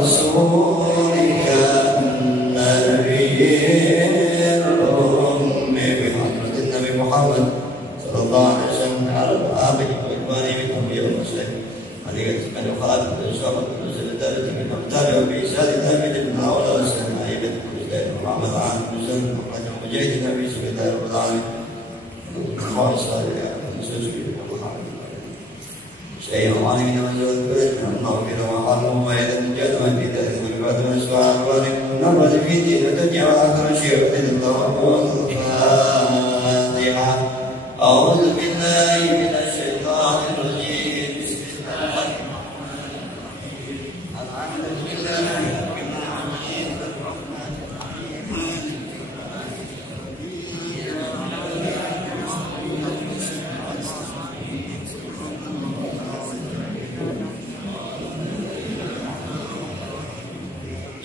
رسولك النبي الأمي بحضرة النبي محمد صلى الله عليه وسلم على آله وإخوانه منهم يوم المسلمين عليك من الخالق والإنصاف والنزل الثالث من أمثال وبإساد ثابت من هؤلاء والسلام عيبة المجدين ومحمد عام المسلم وقد مجيد النبي صلى الله عليه وسلم خالص عليه شيء الظالمين من زوج الكرد من المغفرة وحرمه وإذا نجد من في ذلك من بعد من سواء الظالم نبذ في دين وتجع آخر شيء وإذن الله الفاتحة أعوذ بالله من الشيطان الرجيم بسم الله الرحمن الرحيم الحمد لله رب العالمين الرحمن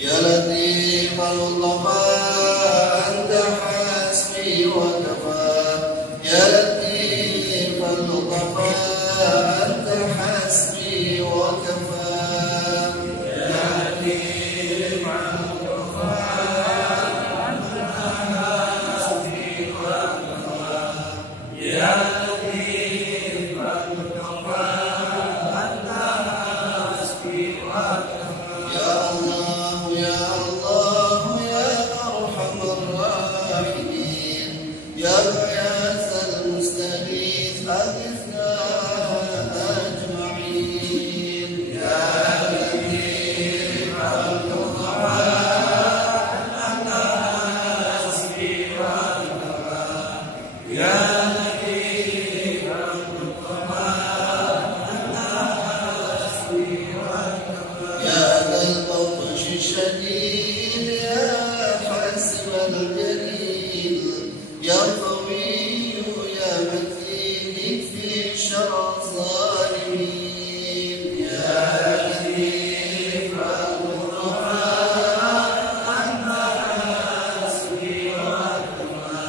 يا لطيف اللطفاء أنت حسبي وكفى يا لطيف اللطفاء أنت حسبي وكفى يا لطيف اللطفاء أنت حسبي وكفى يا لطيف اللطفاء أنت حسبي وكفى يا الله يا الله يا أرحم الراحمين يا غياث المستغيث أغثنا أجمعين يا لطيف اللطفاء أنت حسبي وكفى يا لطيف اللطفاء أنت حسبي وكفى يا ذا البطش الشديد يا حاسم الجليل يا قوي يا متين اكفي شر الظالمين يا لطيف اللطفاء أنت حسبي وكفى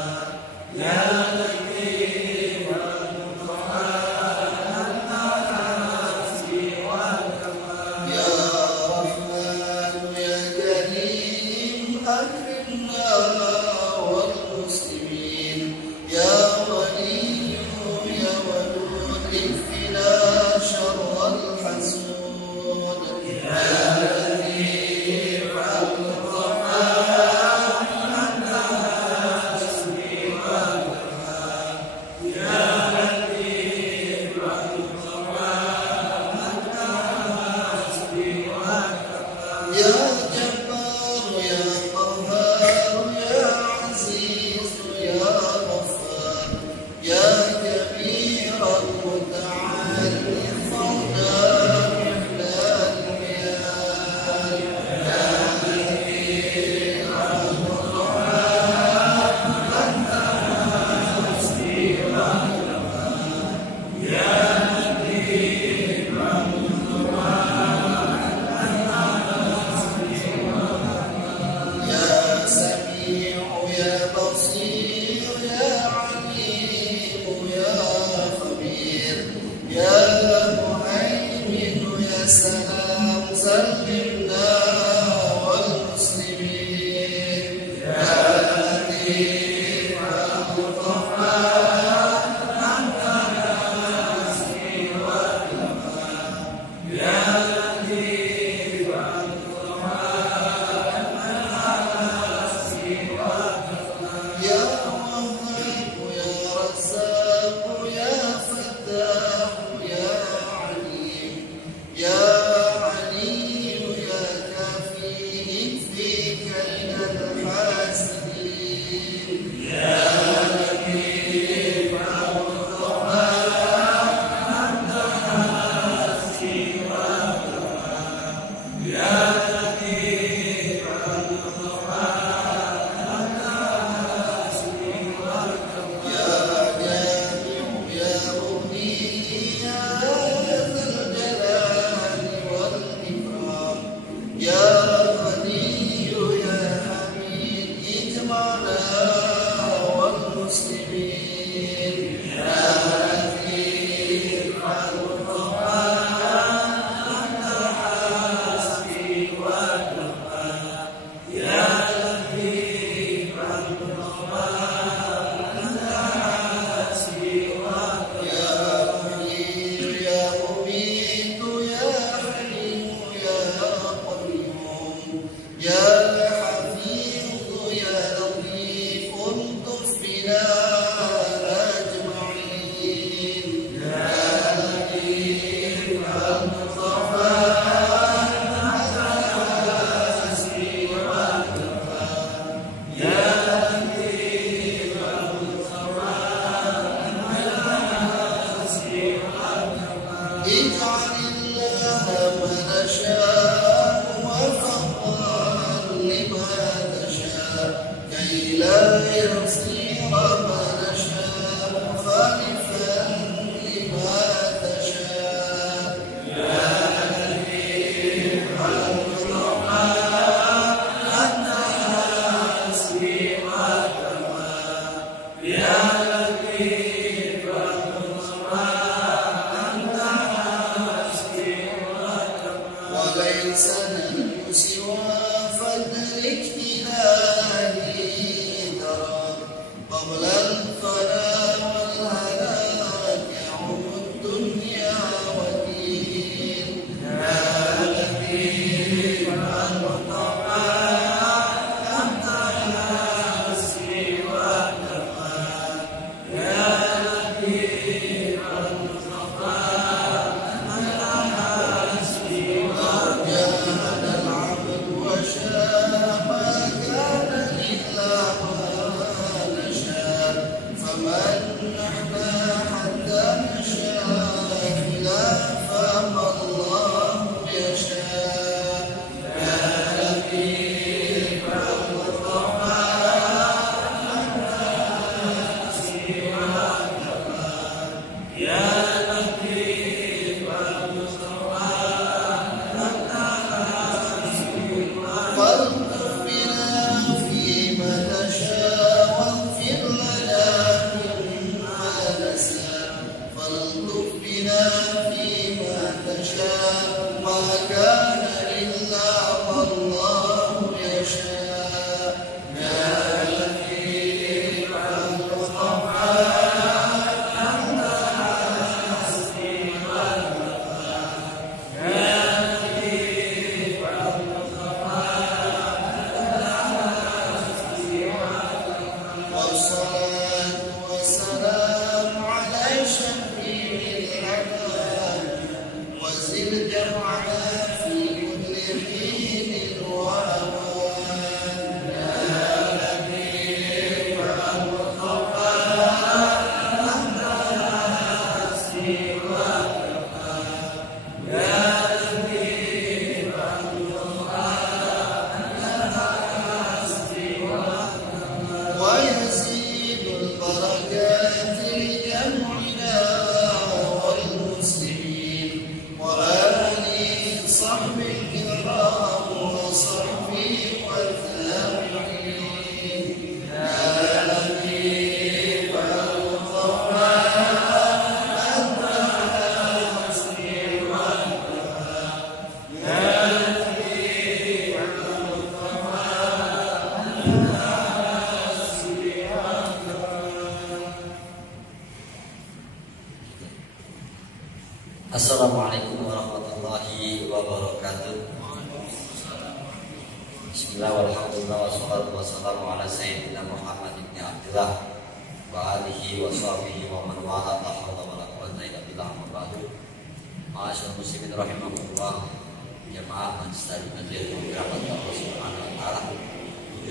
يا لطيف بنا أجمعين يا لطيف المصطفى Assalamualaikum warahmatullahi wabarakatuh. Bismillah walhamdulillah wassalatu wassalamu ala sayyidina Muhammad ibn Abdullah wa alihi wa sahbihi wa man wala la hawla wa la quwwata illa billah amma ba'du. Ma'asyiral muslimin rahimakumullah, jamaah majelis taklim yang dirahmati Allah Subhanahu wa taala.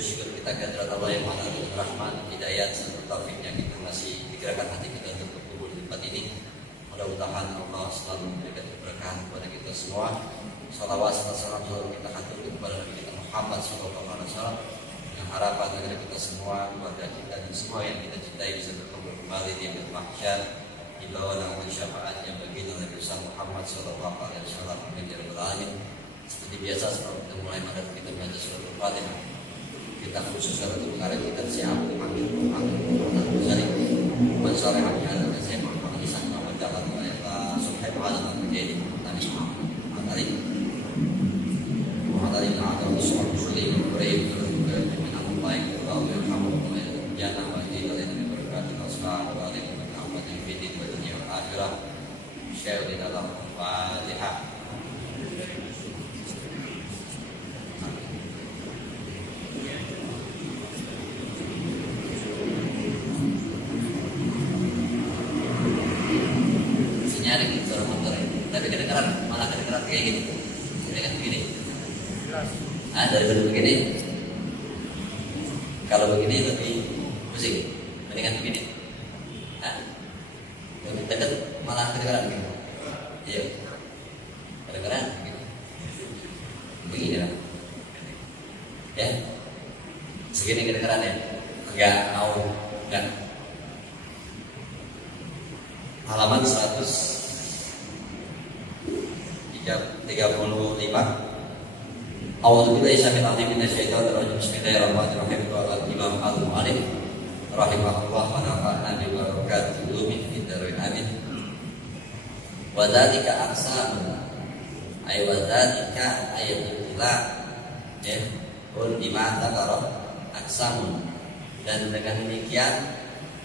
Syukur kita kehadirat Allah yang Maha Rahman, hidayat serta taufiknya kita masih digerakkan hati kita untuk berkumpul di tempat ini. Mudah-mudahan Allah selalu memberikan keberkahan kepada kita semua. Salawat serta salam selalu kita haturkan kepada Nabi kita Muhammad SAW, dengan harapan agar kita semua, keluarga kita dan semua yang kita cintai bisa berkumpul kembali di akhir mahsyar di bawah naungan syafaatnya baginda Nabi Muhammad SAW. Amin ya rabbal alamin. Seperti biasa sebelum kita mulai materi kita baca surat Al-Fatihah. Kita khusus surat Al-Fatihah kita siap memanggil Al-Fatihah. Mensolehkannya dan saya Muhammad di sana mendapat Allah Subhanahu wa menjadi tadi materi. Materi yang ada usul muslim berbaik dengan baik Allah yang kamu jangan wajib kalian berkat Allah wa alaikum rahmat yang fitih wa dunia wal akhirah. Syekh di dalam Fatihah. kayak gini, dengan begini. Nah, dari bentuk begini, kalau begini lebih pusing, mendingan begini. Nah, lebih dekat malah kedengaran gitu. Iya, kedengaran gitu. Begini lah. Ya, segini kedengaran ya. Enggak mau, enggak. Halaman 135. A'udzubillahi syaitanir rajim. Bismillahirrahmanirrahim. Qala Imam Al-Mu'allif rahimahullah wa nafa'ana bi barakatihi min fid-dharain amin. Wa dzalika aqsamun ay wa dzalika ayatul ilah ya ul bima dzakara aqsamun, dan dengan demikian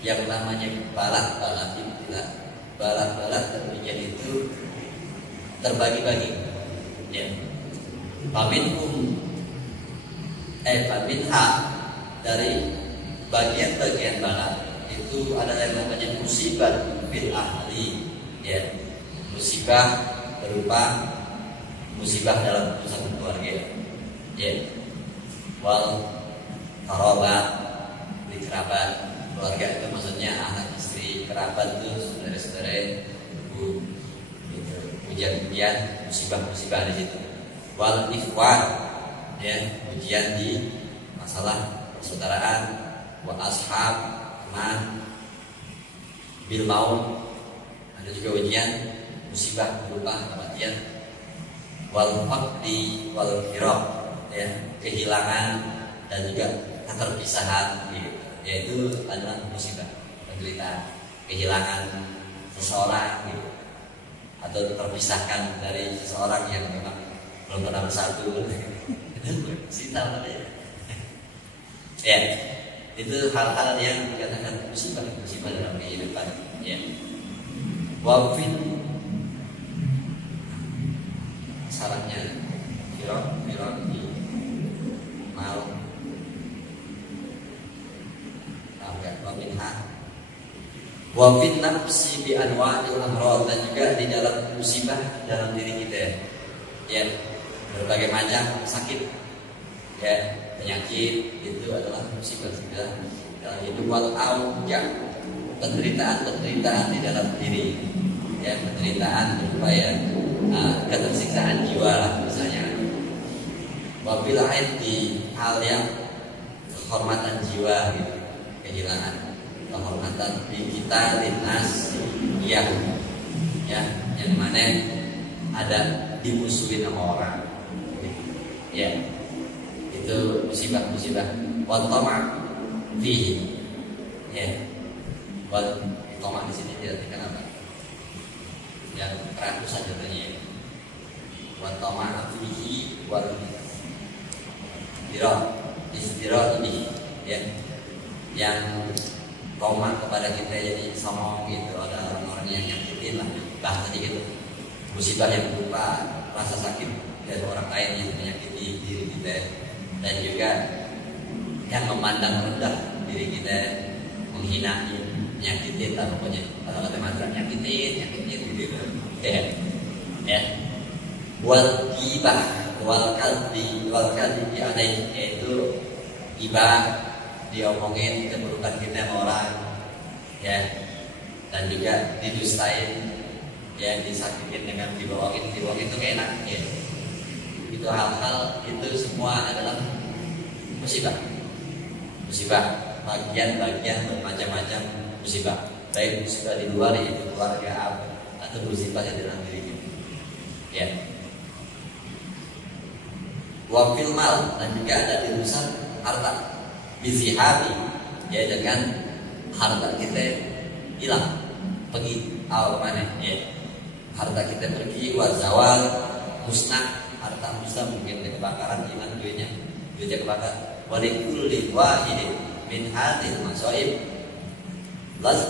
yang namanya balak-balak ilah, balak-balak tentunya itu terbagi-bagi ya. Faminhum faminha, dari bagian-bagian balak itu ada yang namanya musibah bil ahli ya, musibah berupa musibah dalam urusan keluarga ya, wal karabat di kerabat keluarga itu maksudnya anak istri kerabat itu saudara-saudara ibu gitu, ujian-ujian musibah-musibah di situ. Wal ikhwan ya, ujian di masalah persaudaraan. Wa ashab man bil maut, ada juga ujian musibah berupa kematian. Wal faqdi wal firaq ya, kehilangan dan juga keterpisahan gitu. Yaitu adalah musibah, penderitaan, kehilangan seseorang gitu, atau terpisahkan dari seseorang yang memang belum pernah bersatu. Cinta namanya. Ya, itu hal-hal yang dikatakan musibah dalam kehidupan. Ya. Wafin salahnya firaq di mal agak waminha wafin nafsi bi anwa'il amrad, dan juga di dalam musibah dalam diri kita ya, berbagai macam sakit ya, penyakit itu adalah musibah juga dalam hidup. Wal auja, penderitaan di dalam diri ya, penderitaan berupa ya ketersiksaan jiwa lah misalnya. Wabil aid, di hal yang kehormatan jiwa gitu, kehilangan kehormatan di kita linnas ya, yang mana ada dimusuhin sama orang ya, itu musibah. Wal tama' fihi ya, wal tama' di sini diartikan apa? Yang kerakusan contohnya ya. Wal tama' fihi wal istira ini ya, yang toma kepada kita jadi sombong gitu, ada orang-orang yang nyakitin lah bahasa gitu, musibah yang berupa rasa sakit dari orang lain yang menyakiti diri kita, dan juga yang memandang rendah diri kita, menghina, menyakitin, atau pokoknya kata-kata mantra nyakitin gitu ya. Wal gibah wal kalbi ada, yaitu gibah, diomongin keburukan kita sama orang ya, dan juga didustain ya, disakitin dengan dibohongin itu gak enak ya. Itu hal-hal itu semua adalah musibah, bagian-bagian bermacam-macam musibah, baik musibah di luar yaitu keluarga atau musibah yang dalam diri kita ya. Wafil mal, dan juga ada di urusan harta, bizihabi ya, dengan harta kita hilang, pergi mana ya, harta kita pergi, wazawal musnah, harta musnah, mungkin kebakaran, hilang duitnya kebakar. Walikulli wahidin min hadhil masaib las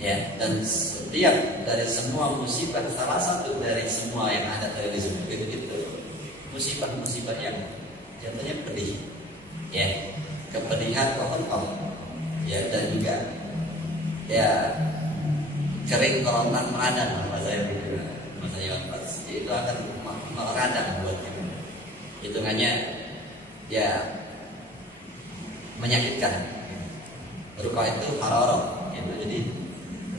ya, dan setiap dari semua musibah, salah satu dari semua yang ada dari disebut itu musibah yang jatuhnya pedih ya, kepedihan pohon ya, dan juga ya kering kerontan meradan, bahasa yang berbeda, bahasa yang pas ya, itu akan meradang buat kita. Hitungannya ya menyakitkan. Rukah itu hararah, gitu. Jadi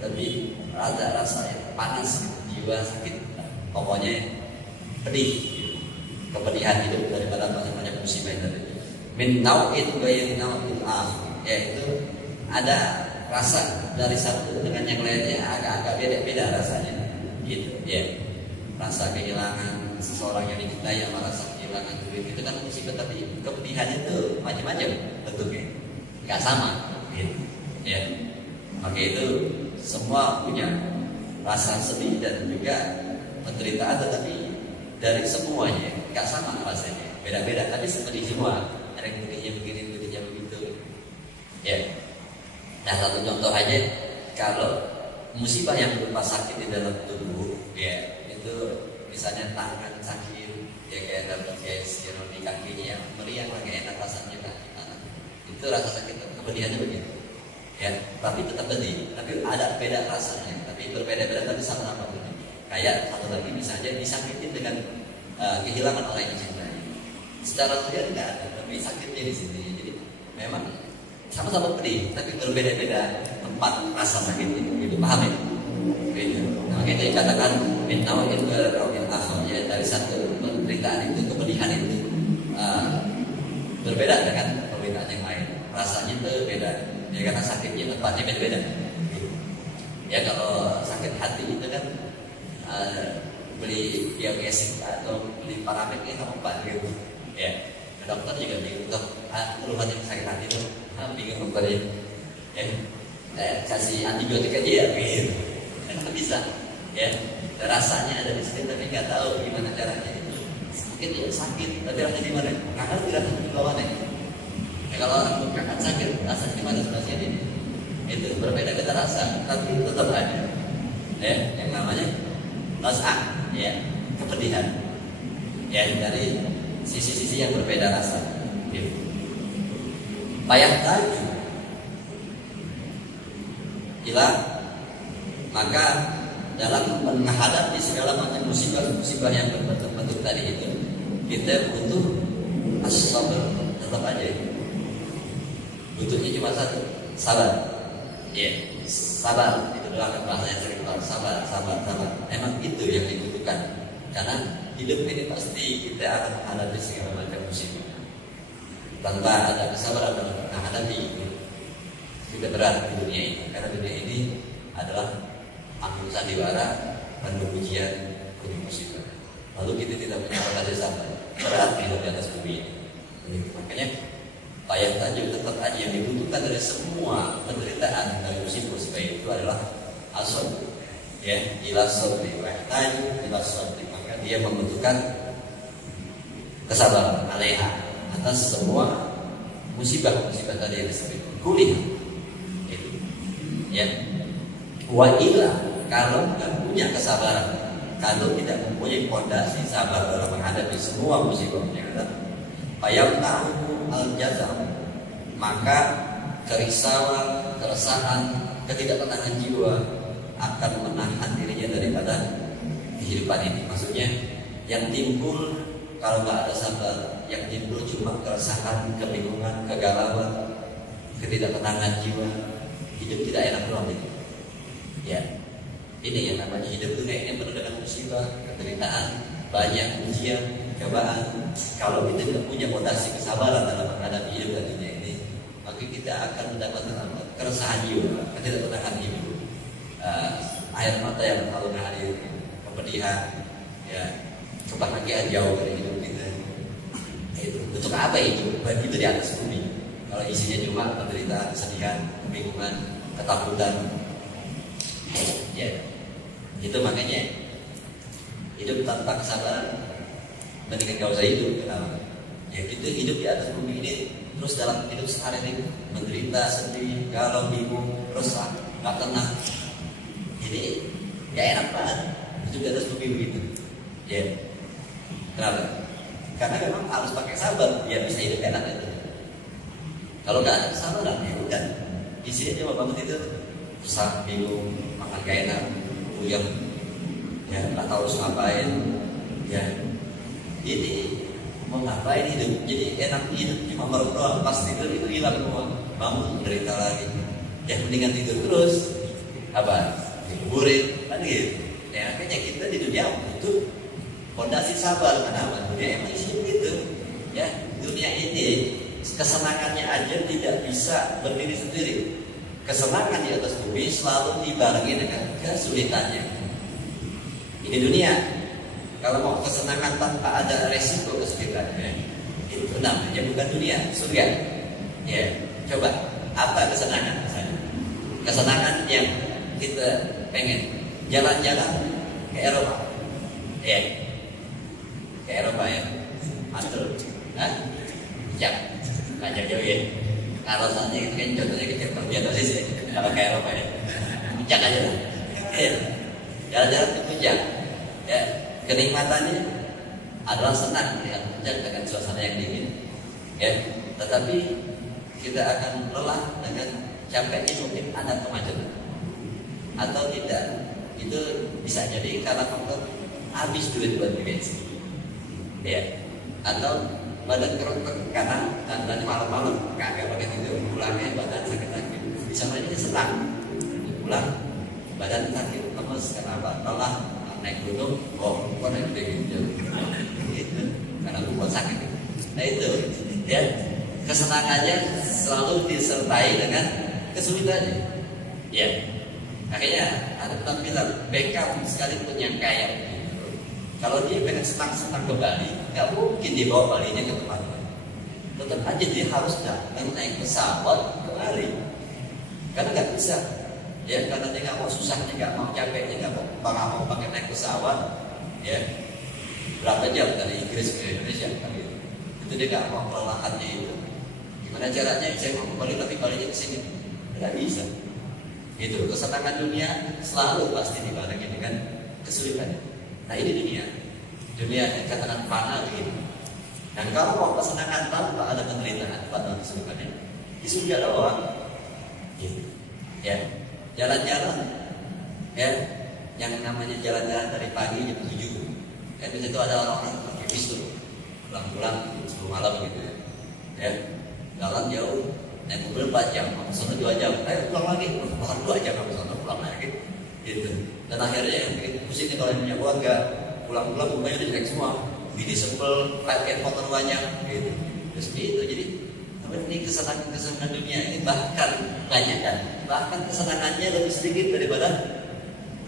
lebih ada rasa panas, jiwa sakit, pokoknya pedih, gitu. Kepedihan hidup daripada banyak musibah itu. Min nau'in ghairi nau'il akhir, yaitu ada rasa dari satu dengan yang lainnya agak-agak beda-beda rasanya, gitu. Ya, rasa kehilangan seseorang yang dicintai sama rasa kehilangan duit itu kan musibah, tapi kepedihannya itu macam-macam bentuknya, nggak sama, gitu. Ya, maka itu semua punya rasa sedih dan juga penderitaan, tetapi dari semuanya nggak sama rasanya, beda-beda, tapi seperti semua. Ada yang begini, begini begitu. Ya. Nah, satu contoh aja, kalau musibah yang berupa sakit di dalam tubuh, ya itu misalnya tangan sakit, ya kayak dapat geser di kakinya yang meriang lagi enak rasanya kaki kanan. Itu rasa sakit, kepedihannya begitu. Ya, tapi tetap pedih, tapi ada beda rasanya, tapi berbeda-beda tapi sama-sama pedih. Kayak satu lagi misalnya disakitin dengan kehilangan orang yang dicintai. Secara real tidak ada, tapi sakitnya di sini. Jadi memang sama-sama pedih, tapi berbeda-beda tempat rasa sakitnya. Itu paham ya? Gitu. Nah, kita dikatakan mintawa itu yang akhirnya dari satu penderitaan itu, kepedihan itu berbeda dengan penderitaan yang lain. Rasanya itu beda. Ya karena sakitnya tempatnya beda-beda. Gitu. Ya kalau sakit hati itu kan beli biogesic atau beli paramek itu apa gitu. Ya, dokter juga bingung, keluhan yang sakit hati itu, bingung dokter ya, kasih antibiotik aja ya, gitu. Kan bisa, ya, rasanya ada di sini tapi nggak tahu gimana caranya itu. Mungkin dia sakit, tapi rasanya di mana? Kakak tidak tahu di bawah nih. Ya, kalau orang kakak sakit, rasanya di mana sebelah sini? Itu berbeda-beda rasa, tapi tetap ada, ya, yang namanya rasa, ya, kepedihan, ya dari sisi-sisi yang berbeda rasa. Payah taju hilang, maka dalam menghadapi segala macam musibah yang berbentuk tadi itu, kita butuh as-sabr, tetap aja. Butuhnya cuma satu, sabar. Ya, sabar. Itu adalah bahasanya sering sabar. Emang itu yang dibutuhkan. Karena hidup ini pasti kita akan menghadapi segala macam musibah. Tanpa ada kesabaran dalam menghadapi itu, sudah berat di dunia ini. Karena dunia ini adalah angkut sandiwara, penuh ujian, penuh musibah. Lalu kita tidak punya kasih sabar, berat hidup di atas bumi ini. Makanya payah tajuk tetap aja yang dibutuhkan dari semua penderitaan dari musibah itu adalah asal, ya, ila sabri wa tajuk ila sabri. Dia membutuhkan kesabaran alaiha atas semua musibah tadi yang disebut kuliah. Ya, wa illa, kalau tidak punya kesabaran, kalau tidak mempunyai fondasi sabar dalam menghadapi semua musibah yang ada, payam tahu al-jazam, maka kerisauan, keresahan, ketidaktenangan jiwa akan menahan dirinya daripada kehidupan ini. Maksudnya yang timbul kalau nggak ada sabar, yang timbul cuma keresahan, kebingungan, kegalauan, ketidaktenangan jiwa, hidup tidak enak doang itu. Ya, ini yang namanya hidup dunia ini penuh dengan musibah, penderitaan, banyak ujian, cobaan. Kalau kita tidak punya fondasi kesabaran dalam menghadapi hidup dunia ini, maka kita akan mendapatkan keresahan jiwa, ketidaktenangan jiwa, air mata yang selalu mengalir, kepedihan, ya, kebahagiaan jauh dari hidup kita. Itu untuk apa itu? Berarti itu di atas bumi. Kalau isinya cuma penderitaan, kesedihan, kebingungan, ketakutan, ya, itu makanya hidup tanpa kesabaran mendingan gak usah hidup. Kenapa? Ya kita hidup di atas bumi ini terus dalam hidup sehari-hari menderita, sedih, galau, bingung, resah, nggak tenang. Jadi ya enak banget hidup di atas bumi begitu. Ya, kenapa? Karena memang harus pakai sabar, ya bisa hidup enak itu. Kalau nggak ada kesabaran, ya udah isinya cuma bangun itu resah, bingung, makan gak enak, puyeng, ya nggak tahu harus ngapain, Ya, ini mau ngapain hidup? Jadi enak hidup cuma berdoa, pas tidur itu hilang semua. Bangun derita lagi. Ya mendingan tidur terus. Apa? Dikuburin, kan gitu. Ya akhirnya kita di dunia butuh fondasi sabar. Kenapa? Dunia emang isinya gitu. Ya, dunia ini kesenangannya aja tidak bisa berdiri sendiri. Kesenangan di atas bumi selalu dibarengi dengan kesulitannya. Ini dunia. Kalau mau kesenangan tanpa ada resiko kesulitannya, itu namanya bukan dunia, surga. Ya, coba apa kesenangan? Kesenangan yang kita pengen jalan-jalan ke Eropa, ya, ke Eropa ya, mantul, jauh, nggak jauh ya. Kalau saja itu kan contohnya kecil, biar sih kalau ke Eropa ya, puncak aja lah, ya, jalan-jalan ke puncak, ya. Kenikmatannya adalah senang ya, dengan suasana yang dingin, ya. Tetapi kita akan lelah dengan capeknya, mungkin ada kemacetan atau tidak. Itu bisa jadi karena faktor habis duit buat bensin, ya. Atau badan kerontok karena dan malam-malam kagak pakai tidur, pulangnya badan sakit-sakit. Bisa jadi senang, pulang badan sakit, lemes karena apa? Lelah. Naik gunung, kok naik gitu, karena buat sakit. Nah itu, ya kesenangannya selalu disertai dengan kesulitannya. Ya, akhirnya ada penampilan Beckham sekalipun yang kaya, kalau dia pengen senang-senang ke Bali, nggak mungkin dibawa Balinya ke tempat lain. Tetap aja dia harus datang naik pesawat ke Bali, karena nggak bisa. Ya, karena dia nggak mau susahnya, nggak mau capeknya, nggak mau pakai naik pesawat, ya berapa jam dari Inggris ke Indonesia kan gitu. Itu dia nggak mau kelelahannya itu. Gimana caranya? Saya mau ke Bali tapi Balinya ke sini, nggak bisa. Itu kesenangan dunia selalu pasti dibarengi dengan kesulitan. Nah ini dunia yang katakan fana begini. Dan kalau mau kesenangan tanpa ada penderitaan, tanpa kesulitannya, di surga doang. Gitu. Ya. Jalan-jalan, ya, yang namanya jalan-jalan dari pagi jam 7. Kan di situ ada orang-orang pakai bis tuh, pulang-pulang 10 malam gitu ya. Ya, jalan jauh, naik mobil 4 jam, ke sana 2 jam, pulang lagi, pulang 2 jam ke sana, pulang lagi, gitu. Dan akhirnya yang bikin pusing kalau punya keluarga, pulang-pulang rumahnya udah jelek semua, bini sebel, pakai motor banyak, gitu. Terus itu jadi. Ini kesenangan dunia ini bahkan kesenangannya lebih sedikit daripada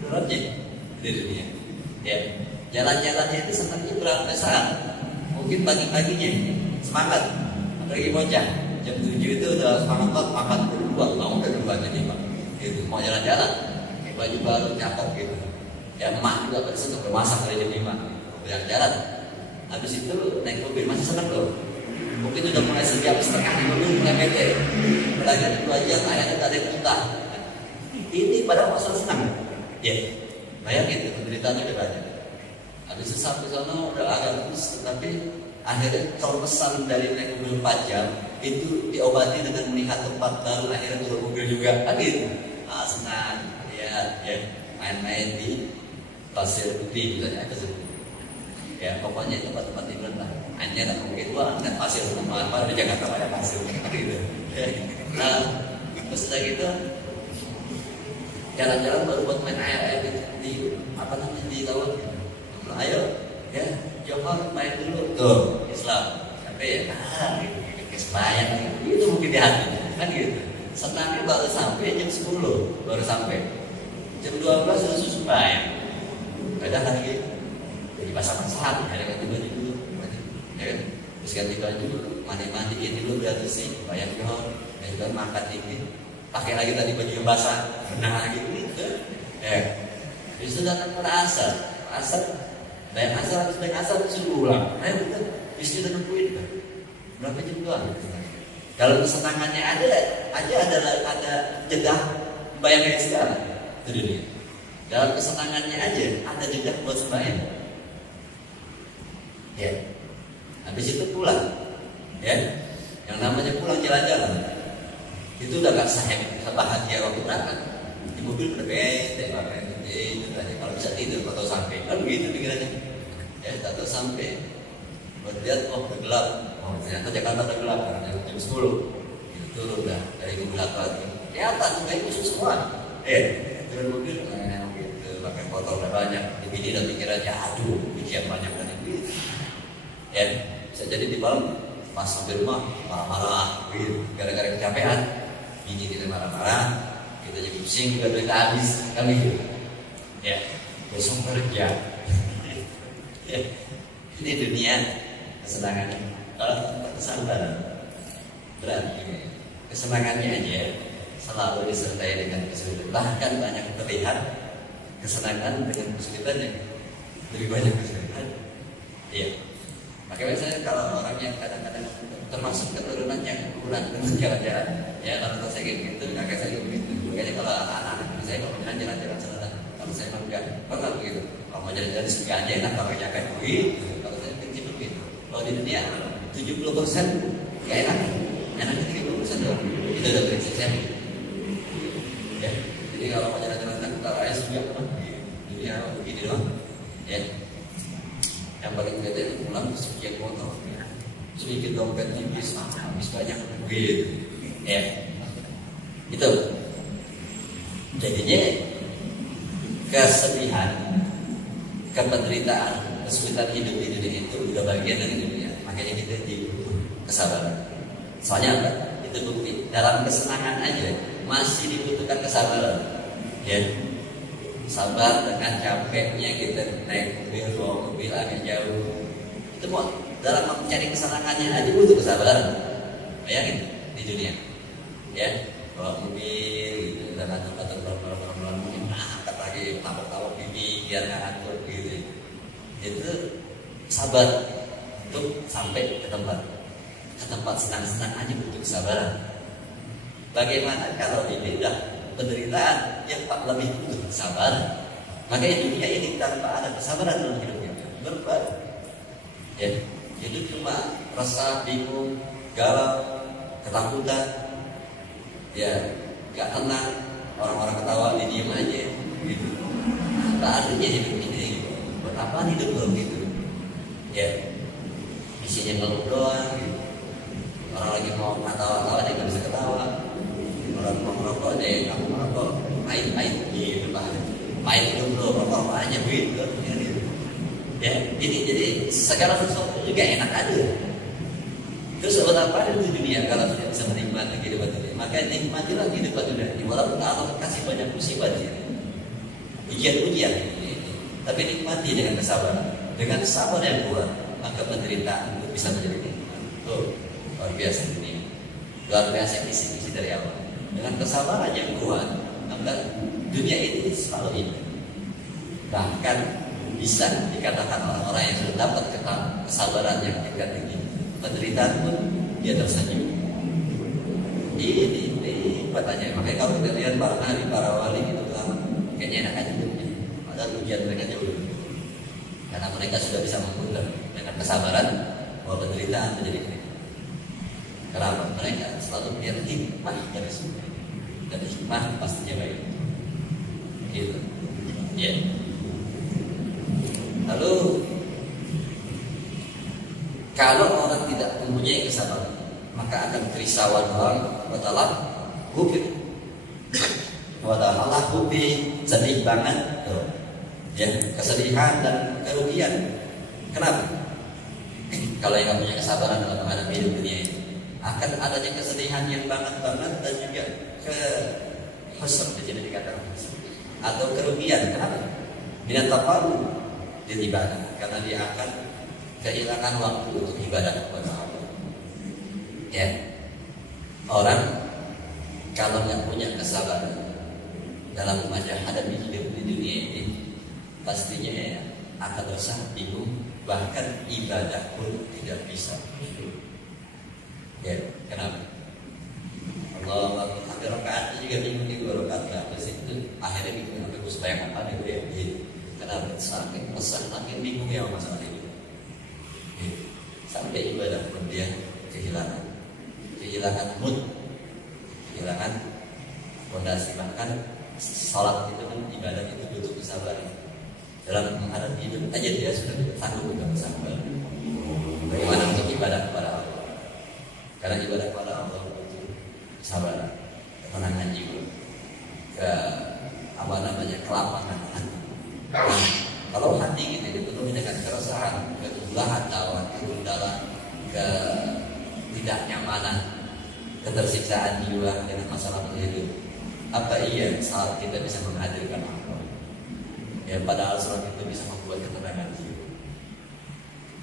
beratnya di dunia. Ya, jalan-jalannya itu sebenarnya berapa saat? Mungkin pagi-paginya semangat, apalagi bocah jam 7 itu udah semangat banget makan berdua, mau udah dua jadi pak, gitu mau jalan-jalan, pakai baju baru cakep gitu. Ya emak juga besok bermasak dari jam 5, jalan-jalan. Habis itu naik mobil masih senang loh. Mungkin udah mulai sejam setengah dulu mulai bete, lagi 2 jam akhirnya tak ada yang muntah. Ini padahal masalah senang, ya. Bayangin penderitaannya udah banyak. Habis itu sampai sana udah agak terus, tetapi akhirnya kalau pesan dari naik mobil 4 jam itu diobati dengan melihat tempat baru, akhirnya turun mobil juga, gitu. Senang, ya, main-main di Pasir Putih misalnya, ya pokoknya tempat-tempat hiburan lah. Hanya tak mungkin kan pasir sama apa di Jakarta banyak pasir gitu. Nah, terus udah gitu jalan-jalan baru buat main air di apa namanya di laut. Nah, ayo ya Johor main dulu tuh Islam sampai ya kesembahyang itu mungkin di hati kan gitu. Senangnya baru sampai jam 10 baru sampai jam 12 sudah sembahyang. Padahal lagi jadi pasang-pasang ada ganti baju dulu, ya kan? Terus ganti baju, mandi-mandiin dulu berarti sih, bayar Johor, dan juga makan dikit, pakai lagi tadi baju yang basah, berenang lagi gitu, ya. Terus datang pada asar, bayar asar habis bayar asar terus pulang, ayo kita, istri udah nungguin, berapa jam doang? Kalau kesenangannya ada jeda bayangin segala di dunia. Dalam kesenangannya aja ada jeda buat sembahyang. Ya, habis itu pulang, ya, yang namanya pulang jalan-jalan, itu udah gak bahagia waktu berangkat. Di mobil udah bete banget, itu aja kalau bisa tidur atau sampai, kan begitu pikirannya. Ya, tak tahu sampai melihat gelap. Oh, ternyata Jakarta udah gelap karena jam 10. Itu turun dah dari Google Earth. Kelihatan kayak khusus semua. Turun mobil, gitu, pakai motor udah banyak. Jadi dia pikirannya, aduh, bikin banyak dan itu. Ya, bisa jadi di malam pas sampai rumah marah-marah, gitu, gara-gara kecapean. Bini kita marah-marah, kita jadi pusing, juga duit habis, kan gitu. Ya, besok kerja. Ya, ini dunia kesenangan. Kalau kesabaran berat, kesenangannya aja selalu disertai dengan kesulitan. Bahkan banyak terlihat kesenangan dengan kesulitan yang lebih banyak kesulitan. Iya. Makanya saya kalau orang yang kadang-kadang termasuk keturunan yang kurang dengan jalan-jalan, ya kalau saya gitu, kakek saya begitu. Makanya kalau anak-anak saya kalau jalan-jalan sana, kalau saya enggak pernah begitu. Kalau mau jalan-jalan segala aja enak kalau jaga begitu. Kalau saya prinsip begitu. Kalau di dunia 70% nggak enak, enaknya 30% doang. Itu udah prinsip saya. Ya, jadi kalau mau jalan-jalan kalau ayah sudah pernah jadi ya begini doang. Ya, yang paling beda itu pulang sekian motor, sedikit dompet tipis, habis banyak gitu. Ya, itu jadinya kesedihan, penderitaan, kesulitan hidup di dunia itu udah bagian dari dunia. Makanya kita dibutuh kesabaran. Soalnya apa? Itu bukti dalam kesenangan aja masih dibutuhkan kesabaran. Ya, sabar dengan capeknya kita naik mobil, bawa mobil agak jauh. Itu mau dalam mencari kesenangannya aja butuh kesabaran. Bayangin di dunia, ya bawa mobil gitu, dengan tempat pelan-pelan mungkin angkat lagi, tabok-tabok pipi biar nggak ngantuk gitu. Itu sabar untuk sampai ke tempat senang-senang aja butuh kesabaran. Bagaimana kalau ini udah penderitaan yang lebih butuh kesabaran? Makanya dunia ini tanpa ada kesabaran dalam hidupnya berbalik. Ya, hidup cuma resah, bingung, galau, ketakutan. Ya, nggak tenang. Orang-orang ketawa, diem aja. Gitu. Tak artinya hidup ini. Gitu. Buat apa hidup belum gitu? Ya, isinya ngeluh doang. Gitu. Orang lagi mau ketawa-tawa aja nggak bisa ketawa. Orang mau merokok aja nggak mau merokok. Pahit-pahit gitu lah. Pahit hidup lo, rokok aja gitu. Ya, jadi segala sesuatu juga enak aja. Terus buat apa di dunia kalau tidak bisa menikmati kehidupan dunia? Maka nikmatilah kehidupan dunia. Walaupun Allah kasih banyak musibah, ujian-ujian, tapi nikmati dengan kesabaran, dengan sabar yang kuat, maka penderitaan itu bisa menjadi nikmat. Oh, luar biasa dunia, luar biasa isi dari Allah. Dengan kesabaran yang kuat, maka dunia ini selalu indah. Bahkan bisa dikatakan orang-orang yang sudah dapat kesabaran yang tingkat tinggi, penderitaan pun dia tersenyum. Ini katanya. Makanya kalau kita lihat para nabi, para wali itu kayaknya enak aja hidupnya. Padahal ujian mereka jauh lebih. Karena mereka sudah bisa mengundang dengan kesabaran bahwa penderitaan menjadi nikmat. Kenapa? Mereka selalu melihat hikmah dari semua. Dan hikmah pastinya baik. Gitu. Ya. Lalu kalau orang tidak mempunyai kesabaran, maka akan kerisauan orang, watalah hubi, sedih banget, ya kesedihan dan kerugian. Kenapa? Kalau yang punya kesabaran dalam menghadapi hidup dunia ini, akan adanya kesedihan yang banget dan juga jadi dikatakan atau kerugian. Kenapa? Bila taparu di ibadah, karena dia akan kehilangan waktu untuk ibadah kepada Allah. Ya, orang kalau nggak punya kesabaran dalam menghadapi hidup di dunia ini, pastinya akan resah, bingung, bahkan ibadah pun tidak bisa. Ya, kenapa? Allah hampir rakaat juga bingung di rakaat berapa sih itu? Akhirnya bingung sampai supaya apa nih dia? Kenapa? Saking resah, saking bingung ya masalah ini. Sampai ibadah pun dia kehilangan mood, kehilangan fondasi. Bahkan salat itu kan ibadah itu butuh kesabaran. dalam menghadapi hidup aja dia sudah tidak sanggup untuk bersabar. Bagaimana untuk ibadah kepada Allah? Karena ibadah kepada Allah itu sabar, ketenangan jiwa, kelapangan hati. Nah, kalau hati kita dipenuhi dengan keresahan, kegelahan lawan, kegundahan, ketidaknyamanan, ketersiksaan jiwa dengan masalah hidup, apa iya saat kita bisa menghadirkan Allah? Ya, padahal sholat itu bisa membuat ketenangan jiwa.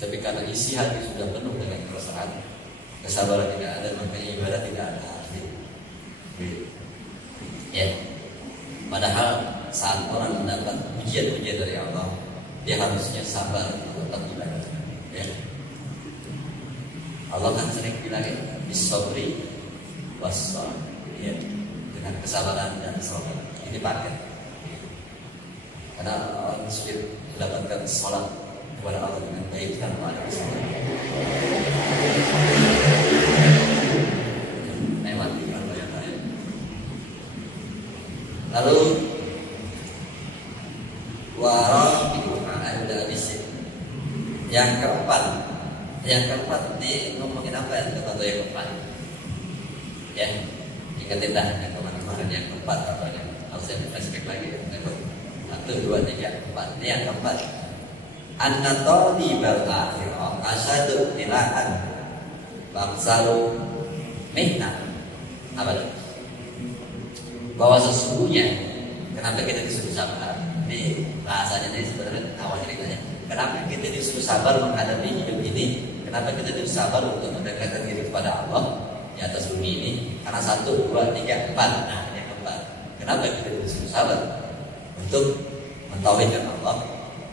Tapi karena isi hati sudah penuh dengan keresahan, kesabaran tidak ada, makanya ibadah tidak ada arti. Ya, padahal saat orang mendapat pujian-pujian dari Allah, dia harusnya sabar untuk ibadah. Ya, Allah kan sering bilang bis-sabri was-shalah, ya, dengan kesabaran dan sabar. Ini paket. Karena orang sulit mendapatkan sholat kepada Allah dengan baik tanpa ada kesabaran. Memang kalau yang lain. Lalu ada bisik. Yang keempat ini ngomongin apa ya? Atau yang keempat? Ya, ingat tidak yang kemarin yang keempat katanya. Harus saya flashback lagi ya. 1, 2, 3, 4. Ini yang keempat. An-natoli bal-akhirah asyadu tilaan bangsalu mihna. Apa itu? Bahwa sesungguhnya kenapa kita disuruh sabar? Ini bahasanya ini sebenarnya awal ceritanya. Kenapa kita disuruh sabar menghadapi hidup ini? Kenapa kita disuruh sabar untuk mendekatkan diri kepada Allah di atas bumi ini? Karena 1, 2, 3, 4. Nah, yang keempat. Kenapa kita disuruh sabar untuk mentauhidkan Allah?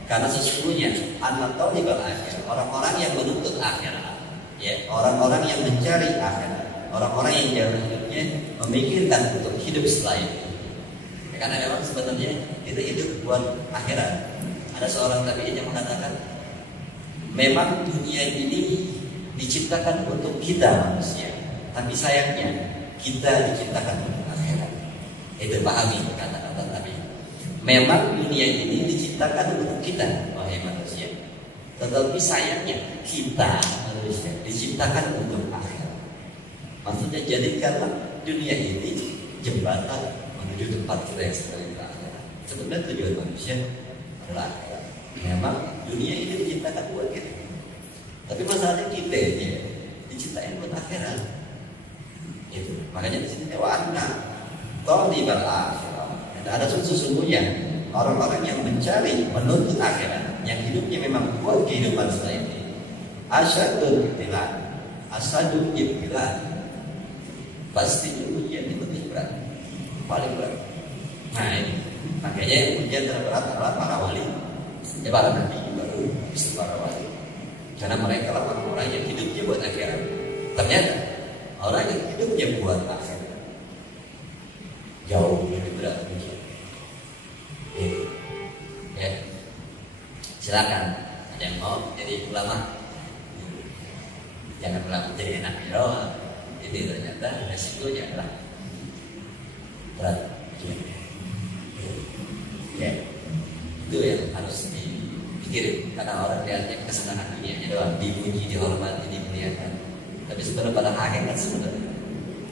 Karena sesungguhnya an-natoli bal-akhirah, orang-orang yang menuntut akhirat, ya, orang-orang yang mencari akhirat, orang-orang yang jalan hidupnya memikirkan untuk hidup setelah itu. Ya, karena memang sebenarnya kita hidup buat akhirat. Ada seorang tabi'in yang mengatakan, memang dunia ini diciptakan untuk kita manusia, tapi sayangnya kita diciptakan untuk akhirat. Itu pahami kata-kata tabi'in. Memang dunia ini diciptakan untuk kita, wahai manusia, tetapi sayangnya kita manusia diciptakan untuk akhirat. Maksudnya jadikanlah dunia ini jembatan menuju tempat kita yang sekali akhirat. Sebenarnya tujuan manusia adalah akhirat. Memang dunia ini diciptakan buat kita, tapi masalahnya kita ini diciptakan buat akhirat. Itu makanya di sini warna tolibal akhirat. Ada sesungguhnya orang-orang yang mencari menuntut akhirat, yang hidupnya memang buat kehidupan setelah ini. Asyadul ibtilah, pasti ujian ini lebih berat, paling berat. Nah ini makanya ujian terberat adalah para wali, ya para nabi baru bisa para wali, karena mereka lah orang-orang yang hidupnya buat akhirat. Ternyata orang yang hidupnya buat akhirat jauh lebih berat ujian. Ya, silakan ada yang mau jadi ulama, jangan ulama jadi enak doang. Ini ternyata resikonya adalah berat. Ya, itu yang harus dipikirin, karena orang lihatnya kesenangan dunianya doang, dipuji, dihormati, dimuliakan. Tapi sebenarnya pada hakikat sebenarnya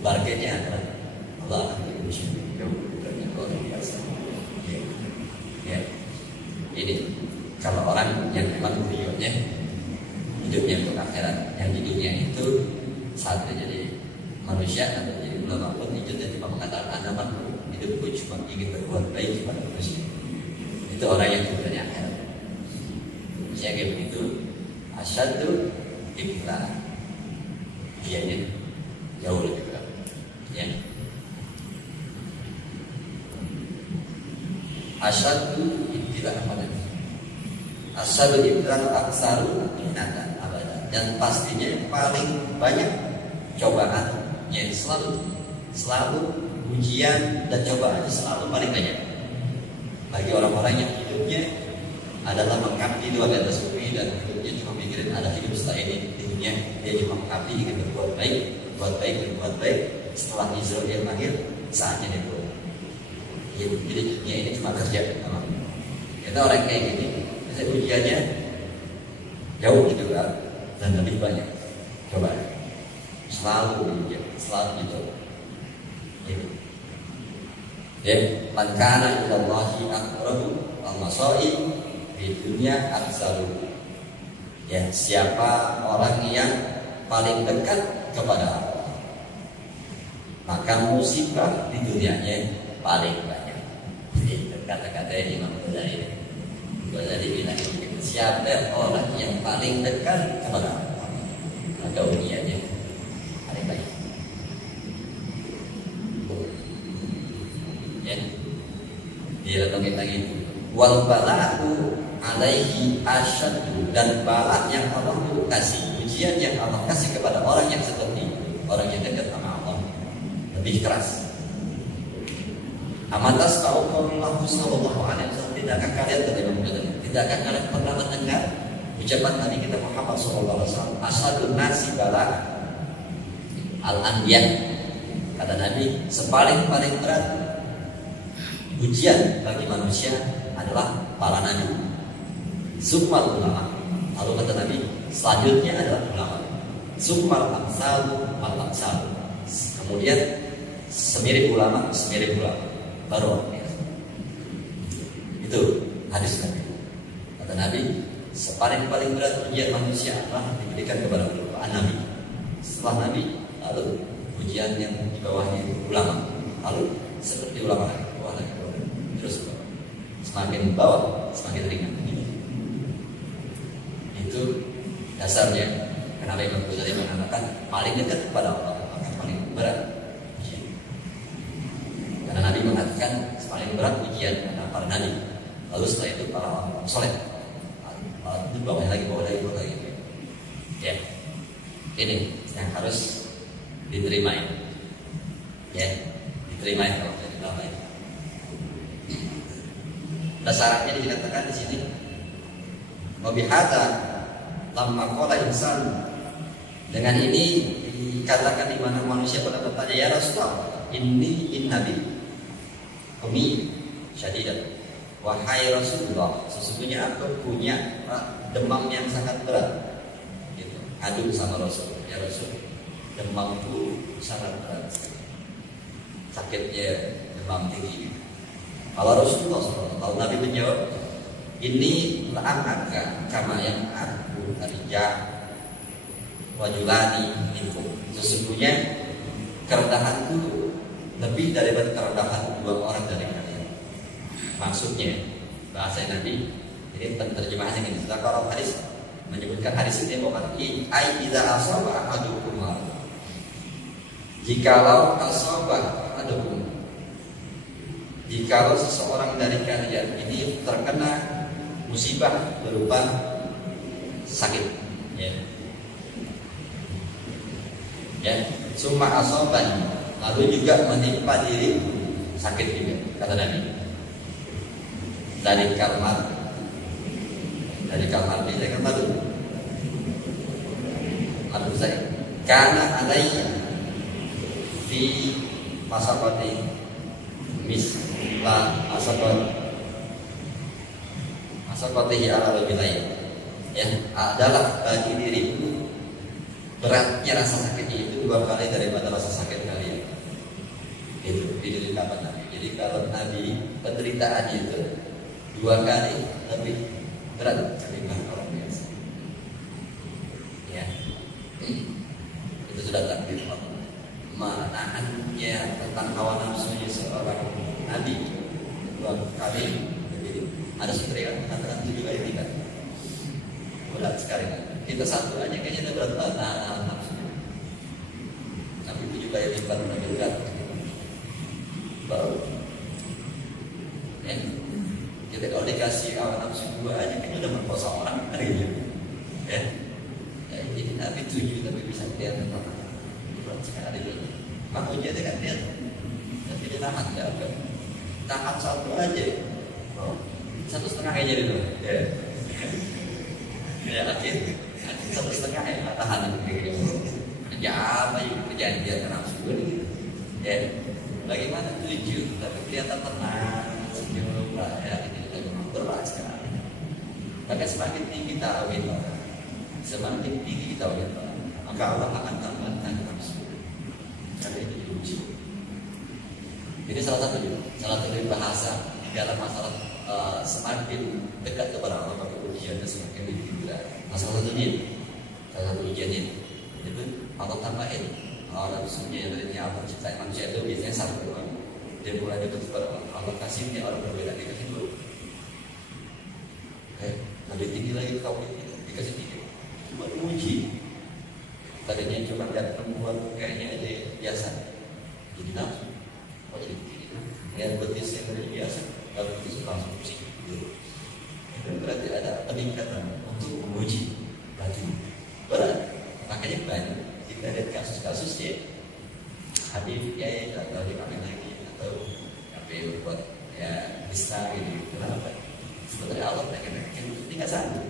barganya adalah Allah akan dipuji. Ya, ini kalau orang yang memang hidupnya untuk akhirat, yang di dunia itu saat dia jadi manusia atau jadi ulama pun itu dia cuma mengatakan anda hidupku cuma ingin berbuat baik kepada manusia. Itu orang yang tujuannya akhirat. Saya kayak begitu, asyadu ibtilah, dianya jauh lebih berat. Ya. Asyadu ibtilah apa tadi? Asyadu ibtilah aksaru minatan abadan. Dan pastinya paling banyak cobaannya selalu ujian dan cobaannya selalu paling banyak bagi orang-orang yang hidupnya adalah mengabdi di atas bumi dan hidupnya cuma mikirin ada hidup setelah ini. Hidupnya dia cuma mengabdi, ingin berbuat baik. Setelah Israel lahir, saatnya dia pulang. Jadi dunia ini cuma kerja, Kita orang kayak gini, biasanya ujiannya jauh gitu kan, dan lebih banyak. Coba, selalu ujian, selalu dicoba. Ini. Ya, man kana ilallahi aqrabu al-masaib di dunia aksaru. Ya, siapa orang yang paling dekat kepada Allah, maka musibah di dunianya paling banyak. Jadi kata-kata Imam Ghazali. Ghazali bilang siapa orang yang paling dekat kepada Allah, maka ujiannya paling banyak. Ya, direnungin lagi. Wal bala'u alaihi asyaddu, dan bala yang Allah kasih, ujian yang Allah kasih kepada orang yang seperti orang yang dekat sama Allah lebih keras. Amatas qaulullah sallallahu alaihi wasallam, tidakkah kalian tidakkah kalian pernah mendengar ucapan Nabi kita Muhammad sallallahu alaihi wasallam, asyadun nasi bala al-anbiya, kata Nabi sepaling-paling berat ujian bagi manusia adalah para nabi. Summal ulama, lalu kata Nabi selanjutnya adalah ulama. Summal amsalu al-amsalu, kemudian semirip ulama, baru orang biasa. Itu hadis Nabi. Kata Nabi sepaling-paling berat ujian manusia adalah diberikan kepada para nabi. Setelah Nabi, lalu ujian yang di bawahnya itu ulama, lalu seperti ulama lagi, terus semakin bawah semakin ringan. Itu dasarnya kenapa Imam Ghazali mengatakan paling dekat kepada Allah akan paling berat ujian. Karena Nabi mengatakan paling berat ujian adalah para nabi, lalu setelah itu para orang soleh, lalu bawahnya lagi. Ya, ini yang harus diterima ya, diterima kalau diterima. Dasarnya dikatakan di sini, wabihata lamma qala insan, dengan ini dikatakan di mana manusia pada bertanya, ya Rasulullah, in nabi umi syadidan, wahai Rasulullah, sesungguhnya aku punya demam yang sangat berat. Gitu. Adu sama Rasul, ya Rasul, demamku sangat berat, sakitnya demam tinggi. Kalau Rasulullah SAW, kalau Nabi menjawab, ini la'amaka kama yang aku arja wajulani minkum, sesungguhnya kerendahanku lebih daripada kerendahan dua orang dari kalian. Maksudnya bahasa Nabi, ini penterjemahannya gini. Setelah kalau hadis menyebutkan hadis ini bahwa ai idza asaba ahadukum, jikalau asaba ahadukum, jikalau seseorang dari kalian ini terkena musibah berupa sakit, ya, summa asabani, lalu juga menimpa diri sakit juga, kata Nabi. Dari kalmat ini saya kata dulu. Menurut saya, karena adanya di masakoti misla masakoti ala wilayah, ya, adalah bagi diriku beratnya rasa sakitnya itu 2 kali daripada rasa sakit kalian. Itu diceritakan Nabi. Jadi kalau Nabi penderitaan itu 2 kali lebih berat ketimbang orang biasa. Ya, itu sudah takdir Allah. Menahannya tentang hawa nafsunya seorang Nabi 2 kali. Jadi ada setrian mengatakan 7 kali lipat. Berat sekali kan? Kita satu aja kayaknya udah berat banget nahan nafsunya. Tapi 7 kali lipat lebih berat. Baru, ya. Kita kalau dikasih hawa nafsu 2 aja kayaknya udah merkosa orang hari ini, ya. Ya jadi Nabi 7 tapi bisa kelihatan berat sekali dulu. Makanya dia kan lihat, tapi dia tahan ya, tahan 1 aja, 1,5 aja dulu, ya. Ya akhir 1,5 ya tahan gitu. Kerja apa ya, kerjaan dia kan nafsu ini, ya. Bagaimana 7 tapi kelihatan tenang, senyum lah, ya. Berat sekali. Maka semakin tinggi tauhid orang, semakin tinggi tauhid orang, maka Allah akan tambahkan nafsu. Karena itu diuji. Ini salah satu dari bahasa dalam masalah semakin dekat kepada Allah, maka ujiannya semakin ditinggikan. Salah satu ujiannya itu Allah tambahin orang nafsunya yang tadinya Allah ciptain manusia itu biasanya satu doang. Dia mulai dekat kepada Allah kasihnya orang berbeda dikasih dulu. Lebih tinggi lagi tauhidnya dikasih tiga. Cuma diuji. Tadinya cuma lihat perempuan kayaknya aja biasa, jadi nafsu. Oh jadi begini. Lihat betis yang tadi biasa, kalau betis langsung pusing. Itu berarti ada peningkatan untuk menguji batin. Berat. Makanya banyak kita lihat kasus-kasusnya hadis ya atau dikawin lagi atau apa buat ya bisa gitu. Kenapa? Sebenarnya Allah pengen tidak sanggup.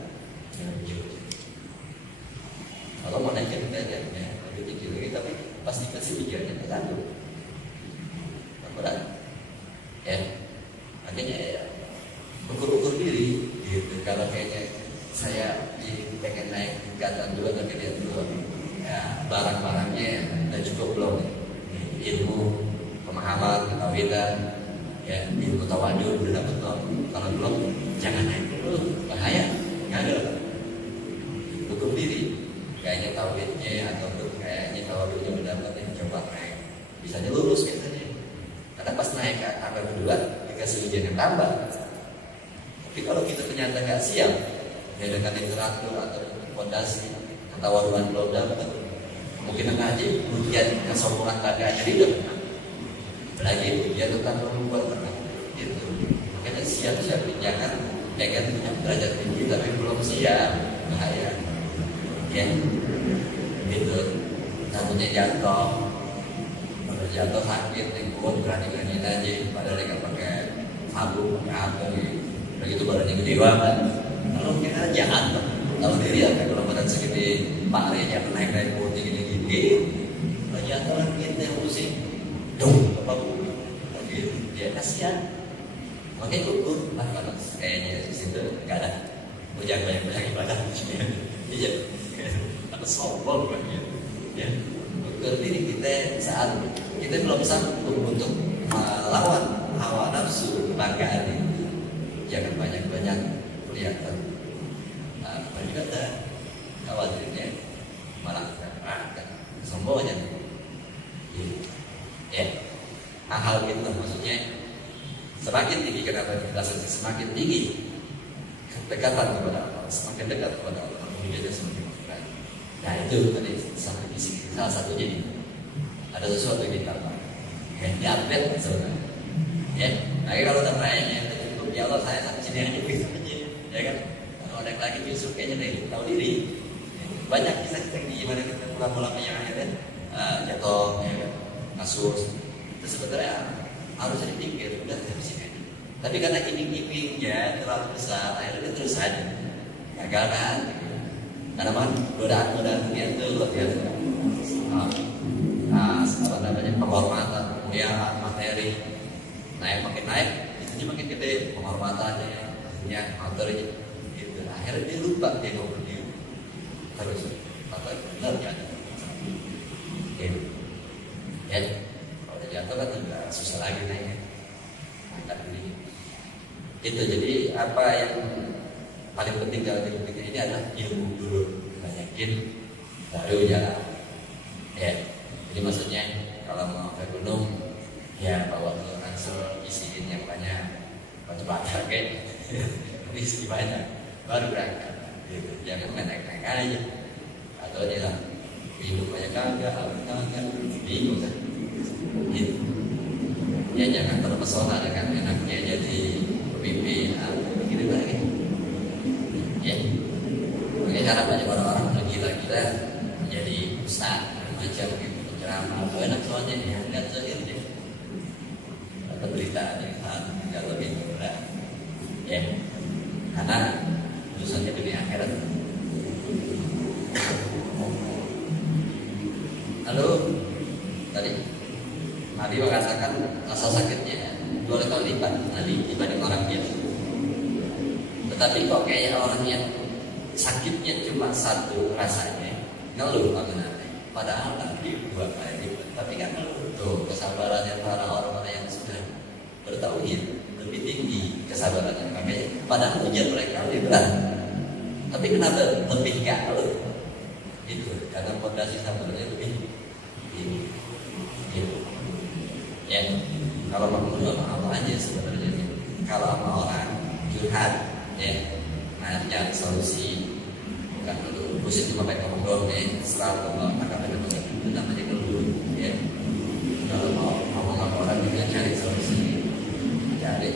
Kalau mau naikin derajatnya lebih tinggi lagi, tapi pasti kasih ujiannya tidak sanggup. Berat. Ya, makanya ya ukur diri. Gitu. Kalau kayaknya saya pengen naik tingkatan dulu atau lihat dulu, ya barang-barangnya udah cukup belum? Ilmu, pemahaman, ketawidan, ya ilmu tawadhu udah dapat belum? Kalau belum, jangan naik dulu, bahaya, nggak ada. Ukur diri, kayaknya tauhidnya atau kayaknya tawadhunya udah dapat, coba naik, bisanya lulus biasanya. Karena pas naik ke angka kedua dikasih ujian yang tambah. Tapi kalau kita ternyata nggak siap, ya dengan literatur atau fondasi atau waruan belum dapat, mungkin ngaji ujian kesempurnaan keadaannya tidak pernah. Apalagi ujian tentang perempuan pernah. Gitu. Makanya siap-siap, jangan pengen punya derajat tinggi tapi belum siap, bahaya. Ya, gitu. Takutnya jatuh, kalau jatuh sakit, ikut berani-berani aja, padahal nggak pakai sabuk, pakai apa gitu. Begitu badannya gede banget. Kalau kita jangan tahu diri ya, kalau badan segede Pak Re jangan naik putih gini-gini. Kalau jatuh orang kita yang pusing, apa gitu, dia kasihan. Makanya ukur, kalau kayaknya di situ nggak ada, jangan banyak badan. Iya, atau sombong gitu. Ya, ukur diri kita saat kita belum sanggup untuk melawan hawa nafsu kebanggaan ini. Jangan banyak-banyak kelihatan. Juga ada khawatirnya malah sombongnya. Ya, hal-hal itu maksudnya semakin tinggi kenapa kita semakin tinggi kedekatan kepada Allah, semakin dekat kepada Allah, menjadi semakin berat. Nah itu tadi sampai di sini salah satunya ini ada sesuatu yang ditambah. Ya, update sebenarnya. Ya, lagi kalau udah perayanya cukup ya Allah saya sampai sini aja gitu aja, ya kan? Kalau ada yang lagi justru kayaknya deh tahu diri. Banyak kisah-kisah gimana kita pulang-pulang yang akhirnya jatuh, ya kan? Kasus. Itu sebenarnya harusnya dipikir udah sampai sini aja. Tapi karena iming-imingnya terlalu besar, akhirnya terus aja. Gagal kan? Karena godaan dunia itu luar biasa. Apa namanya penghormatan, kemuliaan, materi naik makin naik, itu makin gede penghormatannya, ya materinya. Gitu. Akhirnya dia lupa dia mau berdiri terus apa benar ada. Gitu. Ya, kalau udah jatuh kan udah susah lagi naiknya. Angkat diri. Itu jadi apa yang paling penting dalam hidup kita ini adalah ilmu dulu, banyakin baru jalan. Ya, jadi maksudnya kalau mau ke gunung, ya bawa ransel isiin yang banyak, batu bata kayak, isi banyak, baru berangkat. Gitu. Jangan naik-naik aja, atau dia hidup banyak kagak, bingung kan? Gitu. Ya jangan terpesona dengan enaknya jadi pemimpin, gitu lagi. Ya, makanya harapannya orang-orang gila-gila menjadi ustaz macam gitu, ceramah, enak soalnya ya, nggak sendiri deh. Atau berita ada yang lebih murah, ya, karena urusannya dunia akhirat. Lalu tadi Nabi mengatakan rasa sakitnya 2 kali lipat Nabi dibanding orang biasa. Tetapi kok kayak orang yang sakitnya cuma satu rasanya, ngeluh mengenai. Padahal nanti dua kali, tapi kan ngeluh. Tuh kesabarannya para orang-orang yang sudah bertauhid lebih tinggi kesabarannya. Makanya padahal ujian mereka lebih berat. Tapi kenapa lebih gak ngeluh? Itu karena fondasi sabarnya lebih tinggi. Gitu. Ya, kalau mau sama Allah aja sebenarnya. Kalau sama orang curhat, ya, nah cari solusi. Bukan dulu pusing cuma pakai ngomong doang, ya, serah kalau agak ada itu namanya dulu, ya. Kalau mau ngomong sama orang juga cari solusi, cari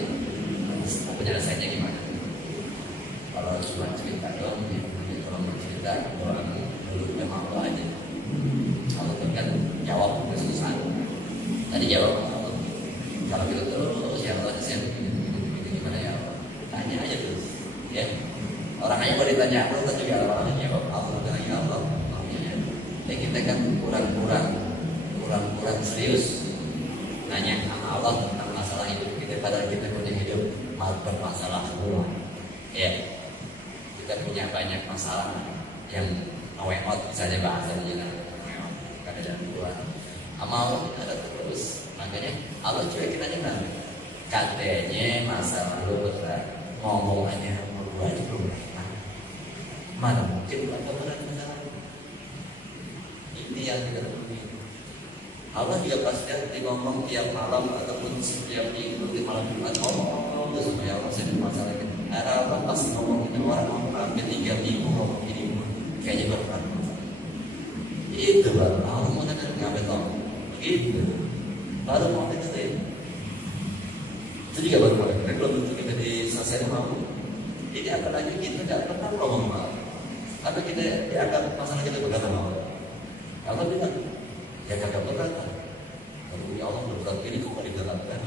penyelesaiannya gimana. Kalau cuma cerita doang, ya, kalau mau cerita orang dulu memang Allah aja. Kalau kan jawab kesusahan. Tadi jawab Allah. Kalau kita terus ya Allah saya gimana ya Allah. Tanya aja terus, ya. Orang aja kalau ditanya Allah kan juga orang jawab Allah dan ya Allah. Ya kita kan kurang serius nanya sama Allah tentang masalah hidup kita, padahal kita punya hidup bermasalah semua. Ya, kita punya banyak masalah yang awet misalnya bahasanya jangan ada jalan keluar. Amal kita ada terus, makanya Allah cuekin aja nanti. Katanya masa lalu berat, ngomong aja mau aja belum pernah. Mana mungkin ada berat masalah. Ini yang kita temui. Allah juga pasti ngomong tiap malam ataupun setiap minggu di malam Jumat ngomong terus supaya Allah sedih masalah ini. Ada apa pasti ngomong ini orang ngomong hampir 3 minggu ngomong ini kayaknya berat. Itu baru Allah mau dengar ngapain ngomong. Gitu, baru mau dengerin. Itu juga baru mau dengerin. Belum tentu kita diselesaikan mau. Ini apalagi kita tidak pernah ngomong mau. Tapi kita dianggap masalah kita berat mau. Allah bilang, ya kagak berat. Kalau ya Allah berat ini kok digerakkan.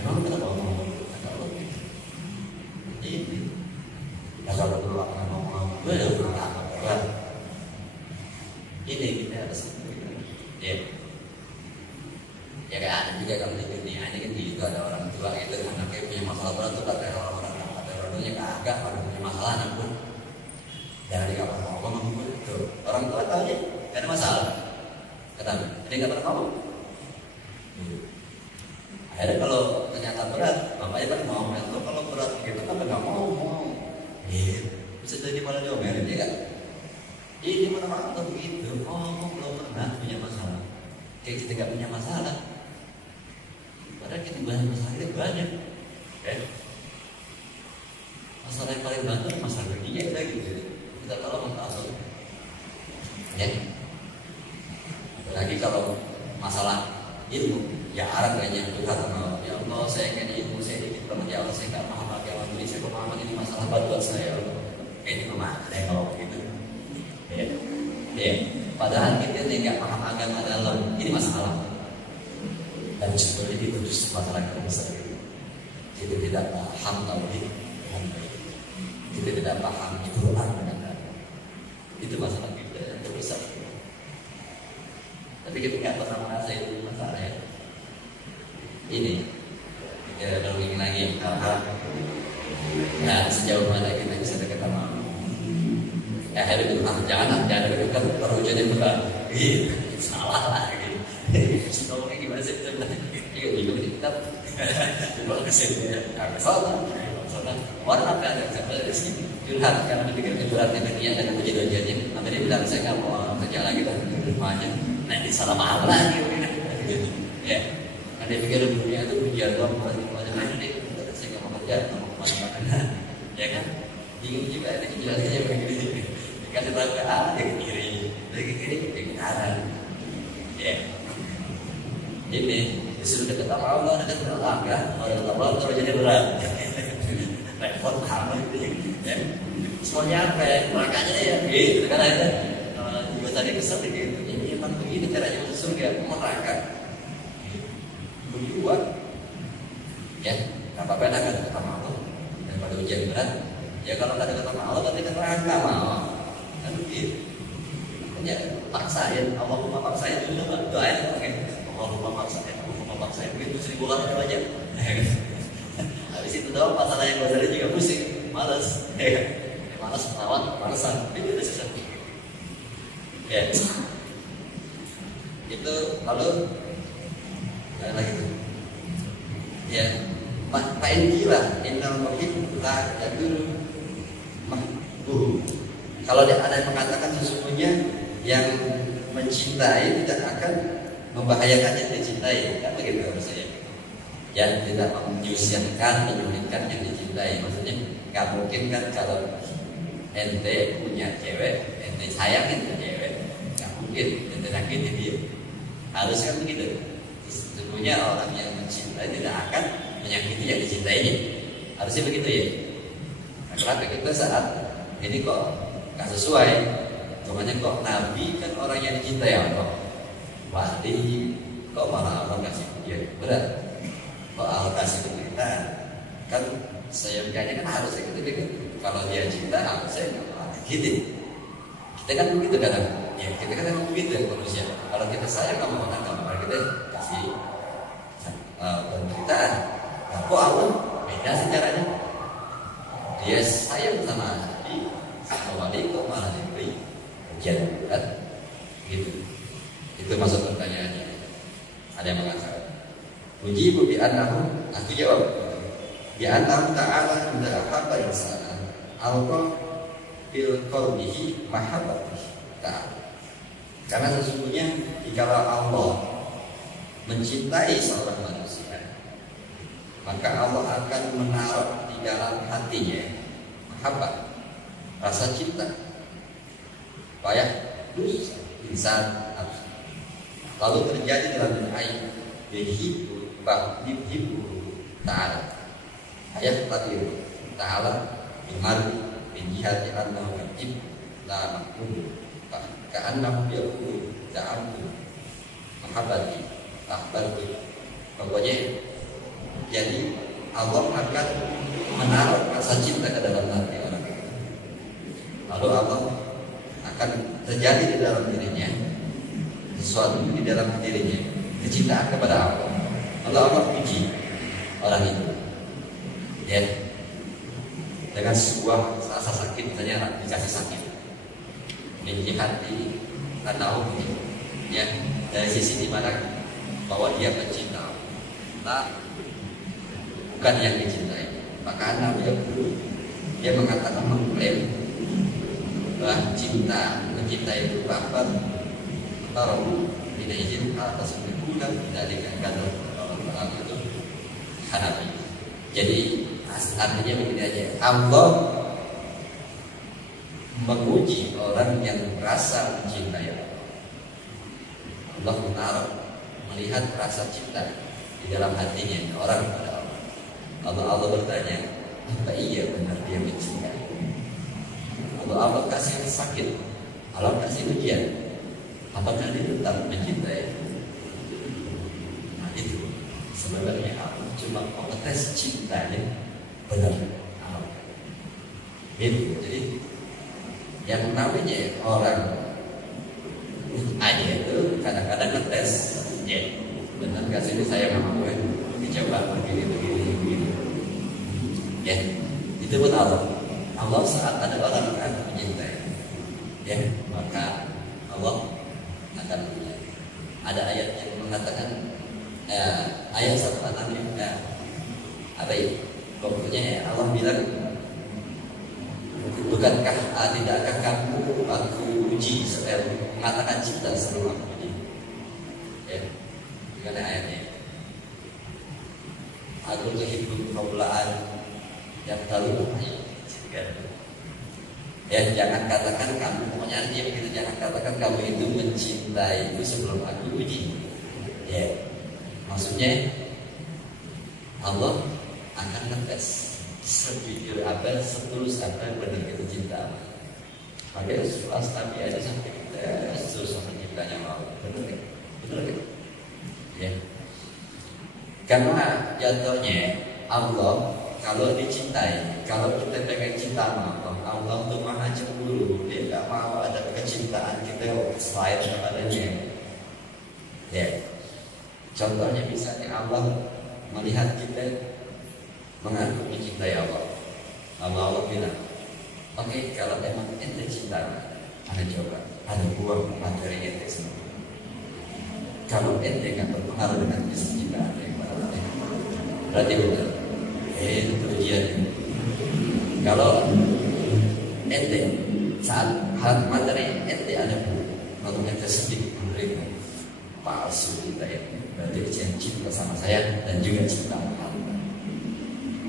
Memang kita mau ngomong kata Allah gitu. Ini, ya kalau berat ngomong berat. Ini kita harus ya. Ya kan ada juga kalau di dunia ini kan juga ada orang tua gitu anaknya punya masalah berat tuh kata orang-orang orangnya kagak orang punya masalah anak pun jangan dikapal ngomong tuh orang tua tahu aja gak ada masalah kata dia nggak pernah ngomong. Akhirnya kalau ternyata berat bapaknya kan mau itu kalau berat gitu kan nggak mau bisa jadi malah diomelin ya kan. Ini mana mantap begitu kok belum pernah punya masalah kayak kita nggak punya masalah. Padahal kita banyak masalah itu banyak, ya. Masalah yang paling banyak masalah dunia kita gitu. Kita kalau masalah, ya. Apalagi kalau masalah ilmu, ya arah kayaknya itu kata ya Allah saya ingin ilmu saya dikit banget ya Allah saya nggak paham lagi Allah ini saya pemahaman ini masalah bantuan saya kayaknya memang ada yang ngomong gitu, ya. Ya. Padahal kita nggak paham agama dalam ini masalah. Dan sebenarnya itu justru masalah yang besar. Kita tidak paham tauhid, kita tidak paham Quran dengan baik. Itu masalah kita yang terbesar. Tapi kita nggak pernah merasa itu masalah ya. Ini kita berlindung lagi. Nah sejauh mana kita bisa dekat sama Allah? Ya hari itu jangan dekat terwujudnya berat. Salah lah gitu. Ngomongnya gimana sih kita bilang? Iya, juga kita coba kesini ya. Salah. Orang apa ada sampai di sini curhat karena dipikir curhatnya ke dia dan puji doanya. Sampai dia bilang saya nggak mau kerja lagi dan di rumahnya. Nah ini salah paham lagi. Ya, kan dia pikir dunia itu pujian doang buat mana dia. Saya nggak mau kerja, nggak mau kemana-mana. Ya kan? Bingung juga ini jelasnya begini. Dikasih tahu ke A, dia ke kiri, lagi kiri, dia ke kanan. Ya. Ini disuruh dekat sama Allah, dekat sama Allah kan? Kalau dekat Allah terus jadi berat. Repot banget gitu ya. Semuanya apa ya? Makanya ya gitu kan ada. Juga tadi kesel gitu. Ini emang begini caranya masuk surga, neraka. Berjuang. Ya, enggak apa-apa kan dekat sama Allah. Daripada ujian berat. Ya kalau enggak dekat sama Allah berarti neraka mau. Kan begitu. Ya paksain, Allahumma paksain dulu doain pakai Allahumma paksain begitu 1000 kali aja. Habis itu doang masalah yang besar juga pusing. malas, malas melawan malasan, itu udah susah. Ya, itu lalu ada lagi tuh, ya, main gila, innal muhibba yadul mahbuh. Kalau ada yang mengatakan sesungguhnya yang mencintai tidak akan membahayakan yang dicintai, kan begitu harusnya. Ya, tidak menyusahkan, menyulitkan yang dicintai. Maksudnya nggak mungkin kan kalau ente punya cewek, ente sayangin ke cewek, nggak mungkin ente nyakitin dia. Harusnya kan begitu. Sesungguhnya orang yang mencintai tidak akan menyakiti yang dicintainya. Harusnya begitu ya. Nah, kenapa kita saat ini kok nggak sesuai? Makanya kok Nabi kan orang yang dicintai Allah, wali kok malah Allah kasih ujian berat. Kok Allah kasih penderitaan? Kan sayangnya kan harusnya gitu kan. Kalau dia cinta harusnya gitu. Kita kan begitu kadang. Ya kita kan emang begitu manusia. Kalau kita sayang kamu makan kamu, kita kasih penderitaan. Nah, kok Allah beda sih caranya? Dia sayang sama Nabi, sama wali kok malah diberi ujian berat gitu. Itu maksud pertanyaannya. Ada yang mengatakan ujibu bi annahu, aku jawab bi annahu ta'ala idza ahabba insana alqa fil qalbihi mahabbatihi ta'ala. Karena sesungguhnya jika Allah mencintai seorang manusia, maka Allah akan menaruh di dalam hatinya mahabbah, rasa cinta. Payah dus insan lalu terjadi dalam ayat yuhibbu ta'ala. Ayat tadi ta'ala bimari bin jihati annahu wajib la makmum ka'annahu yaqulu da'amtu mahabbati akhbartu. Pokoknya jadi Allah akan menaruh rasa cinta ke dalam hati orang itu. Lalu Allah akan terjadi di dalam dirinya sesuatu di dalam dirinya, kecintaan kepada Allah. Allah puji orang itu, ya, dengan sebuah rasa sakit, misalnya dikasih sakit, ini hati karena Allah, ya, dari sisi dimana bahwa dia mencinta, nah, bukan yang dicintai. Maka Nabi dia mengatakan mengklaim bahwa mencinta itu bapak taruh tidak izin atas bukan tidak dikatakan orang itu Hanafi. Jadi artinya begini aja, Allah menguji orang yang merasa mencintai Allah. Allah menaruh melihat rasa cinta di dalam hatinya orang pada Allah. Allah bertanya, apa iya benar dia mencintai? Allah kasih sakit, Allah kasih ujian, apakah dia tetap mencintai? Nah itu sebenarnya Allah cuma mengetes cintanya benar Allah. Itu jadi yang namanya orang aja itu kadang-kadang ngetes, ya benar kasih ini saya mau gue dicoba begini, ya itu pun Allah saat ada orang yang mencintai, ya maka Allah akan ada ayat yang mengatakan ayat 1 apa ya? Pokoknya Allah bilang, bukankah tidakkah kamu aku uji mengatakan cinta sebelum aku uji? Ya, dengan ayatnya. Aku tuhibbul qawlaan yang terlalu ya jangan katakan kamu, pokoknya dia begitu, jangan katakan kamu itu mencintai itu sebelum aku uji. Ya, maksudnya Allah akan ngetes sejujur apa, setulus apa yang benar kita cinta. Makanya setelah Nabi aja sampai kita setulus sama cintanya Allah, benar kan? Ya, karena jatuhnya Allah kalau dicintai, kalau kita pengen cinta sama Allah tuh maha cemburu, dia nggak mau ada kecintaan kita selain kepadanya. Ya, contohnya misalnya Allah melihat kita mengaku mencintai Allah, Allah bilang, oke, kalau memang ente cinta, Anda coba, Anda buang materi ente semua. Kalau ente nggak berpengaruh dengan kisah cinta Anda yang pada berarti benar. Itu ujiannya. Kalau ente saat hal materi ente ada buang, lalu ente sedih menerima palsu kita ya, berarti dia cinta sama saya dan juga cinta Allah.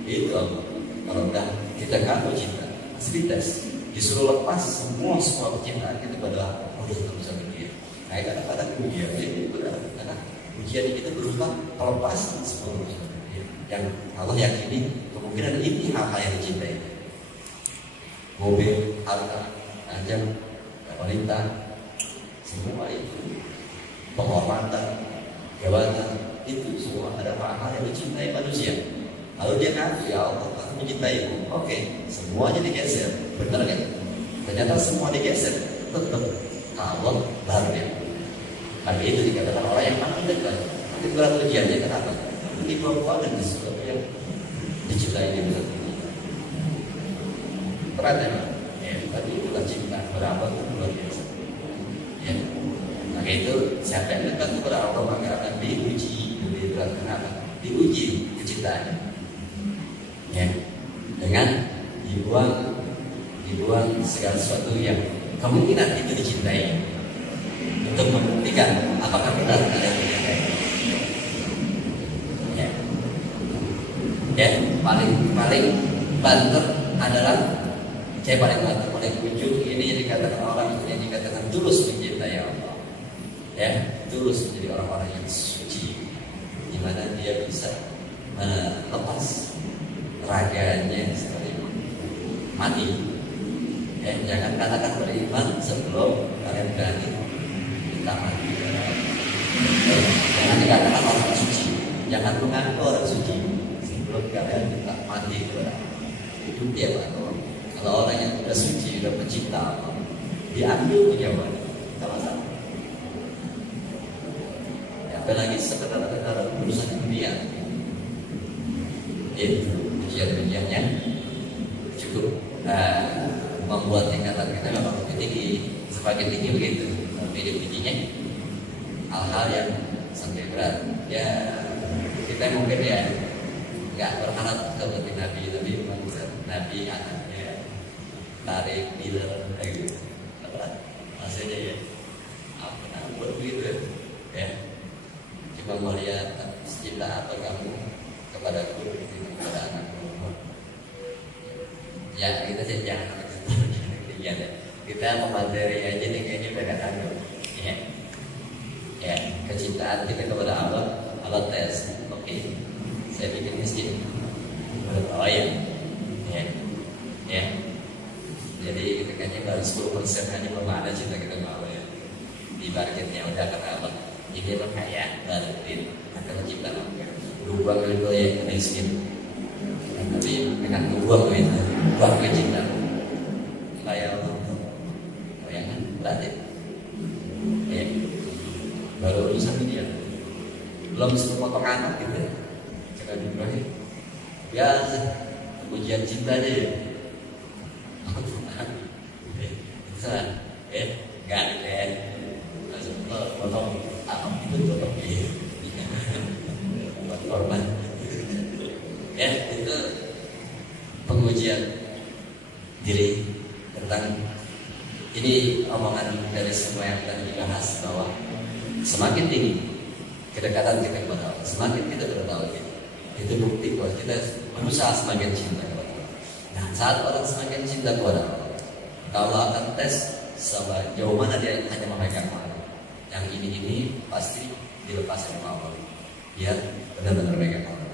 Itu Allah. Kalau udah kita ngaku cinta, pasti tes, disuruh lepas semua kecintaan kita pada harus sama dia. Nah, kadang-kadang ujian itu benar, karena ujian kita berupa pelepasan semua urusan dia. Yang Allah yakini kemungkinan ini hal-hal yang dicintai. Mobil, harta, ajang, wanita, semua itu, penghormatan, jabatan, itu semua ada hal-hal yang dicintai manusia. Lalu dia ngaku, ya Allah, aku mencintaimu. Oke, semuanya digeser, benar kan? Ternyata semua digeser, tetap Allah baru dia. Tapi itu dikatakan orang yang makin dekat. Nanti berat ujiannya kenapa? Ini perempuan dan sesuatu yang dicintai dia betul. Perhatian, ya, tadi itulah cinta berapa itu luar biasa. Ya, maka itu siapa yang dekat kepada Allah maka akan diuji lebih berat. Kenapa? Diuji kecintaannya. Ya, dengan dibuang segala sesuatu yang kemungkinan itu dicintai untuk membuktikan apakah benar ada yang dicintai. Ya, paling banter adalah saya paling ujung ini yang dikatakan orang yang dikatakan tulus mencintai Allah. Ya, tulus menjadi orang-orang yang suci, di mana dia bisa melepas raganya sekali mati. Ya, jangan katakan beriman sebelum kalian berani kita mati. Jangan dikatakan orang suci, jangan mengaku orang suci sebelum kalian kita mati. Itu dia Pak. Kalau orang yang sudah suci, sudah pencinta Allah, diambil penjawaban, tidak masalah. Ya, apalagi sekedar urusan dunia, itu ujian-ujiannya cukup membuat tingkatan kita memang lebih tinggi, semakin tinggi begitu. Tapi ujinya hal-hal yang sampai berat. Ya kita mungkin ya nggak berharap seperti Nabi, tapi memang Nabi anaknya tarik dealer kayak gitu. Maksudnya ya apa begitu ya. Cuma melihat cinta apa kamu kepadaku, kepada anakku. Ya kita sih jangan ya, kita memateri aja nih kayaknya udah gak tanggung. Ya, kecintaan kita kepada Allah tes. Oke, saya bikin miskin. Oh ya. Jadi ketikanya baru 10% hanya bermakna cinta kita sama Allah ya. Di marketnya udah kata Allah, ini lo kaya baruin akan menciptakan Allah. Berubah ke yang miskin. Tapi akan berubah ke itu, buang ke cinta. Kayak Allah, bayangan berarti. Ya, baru urusan dia. Belum semua potong anak gitu. Jangan Ibrahim. Biasa, ujian cinta aja. Nggak ada ya. Langsung potong apa itu potong dia. Buat korban. Ya itu pengujian diri tentang ini omongan dari semua yang tadi dibahas bahwa semakin tinggi kedekatan kita kepada Allah, semakin kita bertahu itu bukti bahwa kita berusaha semakin cinta kepada Allah. Nah saat orang semakin cinta kepada Allah, Allah akan tes sejauh mana dia hanya memegang Allah. Yang ini pasti dilepas sama Allah, biar benar-benar memegang Allah.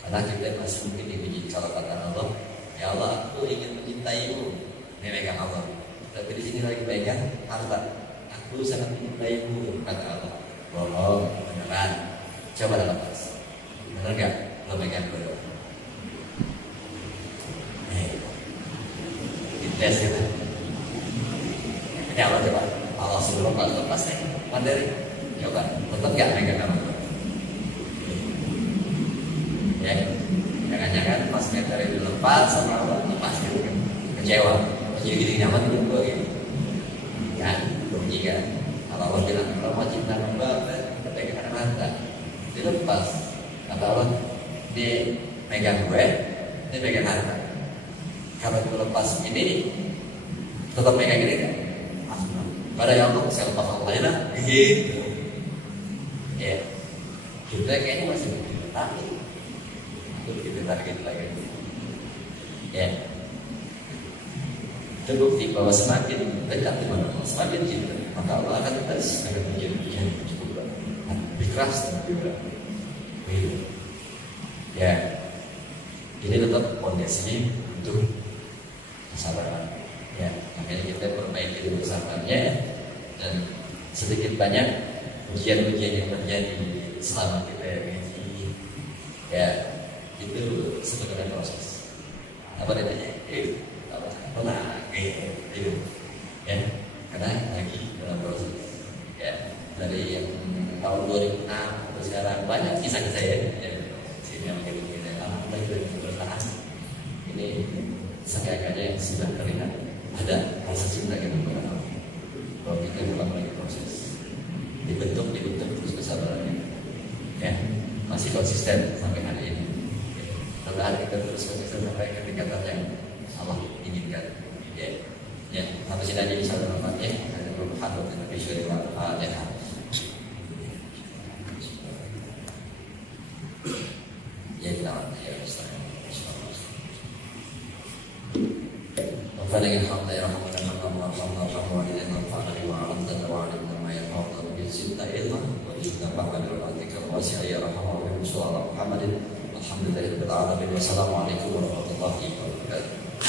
Karena kita masih mungkin diuji kalau kata Allah, ya Allah, aku ingin mencintaimu, ini megang Allah. Tapi di sini lagi pegang harta, aku sangat mencintaimu, kata Allah. Bohong, beneran. Coba lepas, bener nggak? Lo pegang dulu. Dites kita. Ini Allah coba, Allah sebelum lepas nih materi, coba, tetap nggak megang Allah? Ya, jangan-jangan pas materi dilepas sama Allah kecewa, jadi gini nyaman itu gitu. Kan, bunyi kan. Kalau Allah bilang kalau mau cinta hamba, kita pegang mata, dilepas. Kata Allah, dia pegang gue, dia pegang harta. Kalau itu lepas ini, tetap pegang ini kan? Pada yang Allah, saya lepas Allah aja lah. Gitu. Ya, kita kayaknya masih tapi itu kita target lagi. Ya, terbukti bahwa semakin dekat dengan Allah, semakin cinta, maka Allah akan terus akan menjadi ujian yang cukup berat, lebih keras dan lebih berat. Ya, ini tetap fondasinya untuk kesabaran. Ya, makanya kita perbaiki dulu kesabarannya dan sedikit banyak ujian-ujian yang terjadi selama kita ngaji. Ya, itu sebenarnya proses. Apa namanya? Itu ya, karena lagi dalam proses ya, dari yang tahun 2006 sampai sekarang banyak kisah-kisah ya, sini yang begini alhamdulillah kita bisa bertahan. Ini seenggaknya yang sudah terlihat ada rasa cinta kita kepada Allah. Kalau kita ulang lagi proses, dibentuk terus kesabarannya ya, masih konsisten sampai hari ini. Setelah kita terus konsisten sampai ke tingkatan yang Allah inginkan. Ya, sampai sini aja bisa bermanfaat ya. Ada bermanfaat buat Nabi Syurga Al-Fatihah. Ya kita ya Ustaz. Fadhil alhamdulillah rahmatullah wa alamtana wa alimna ma yanfa'una bi zidna ilma wa zidna fahman wa atika wasi'a ya rahmatullah Muhammadin alhamdulillahirabbil alamin. Wassalamualaikum warahmatullahi wabarakatuh.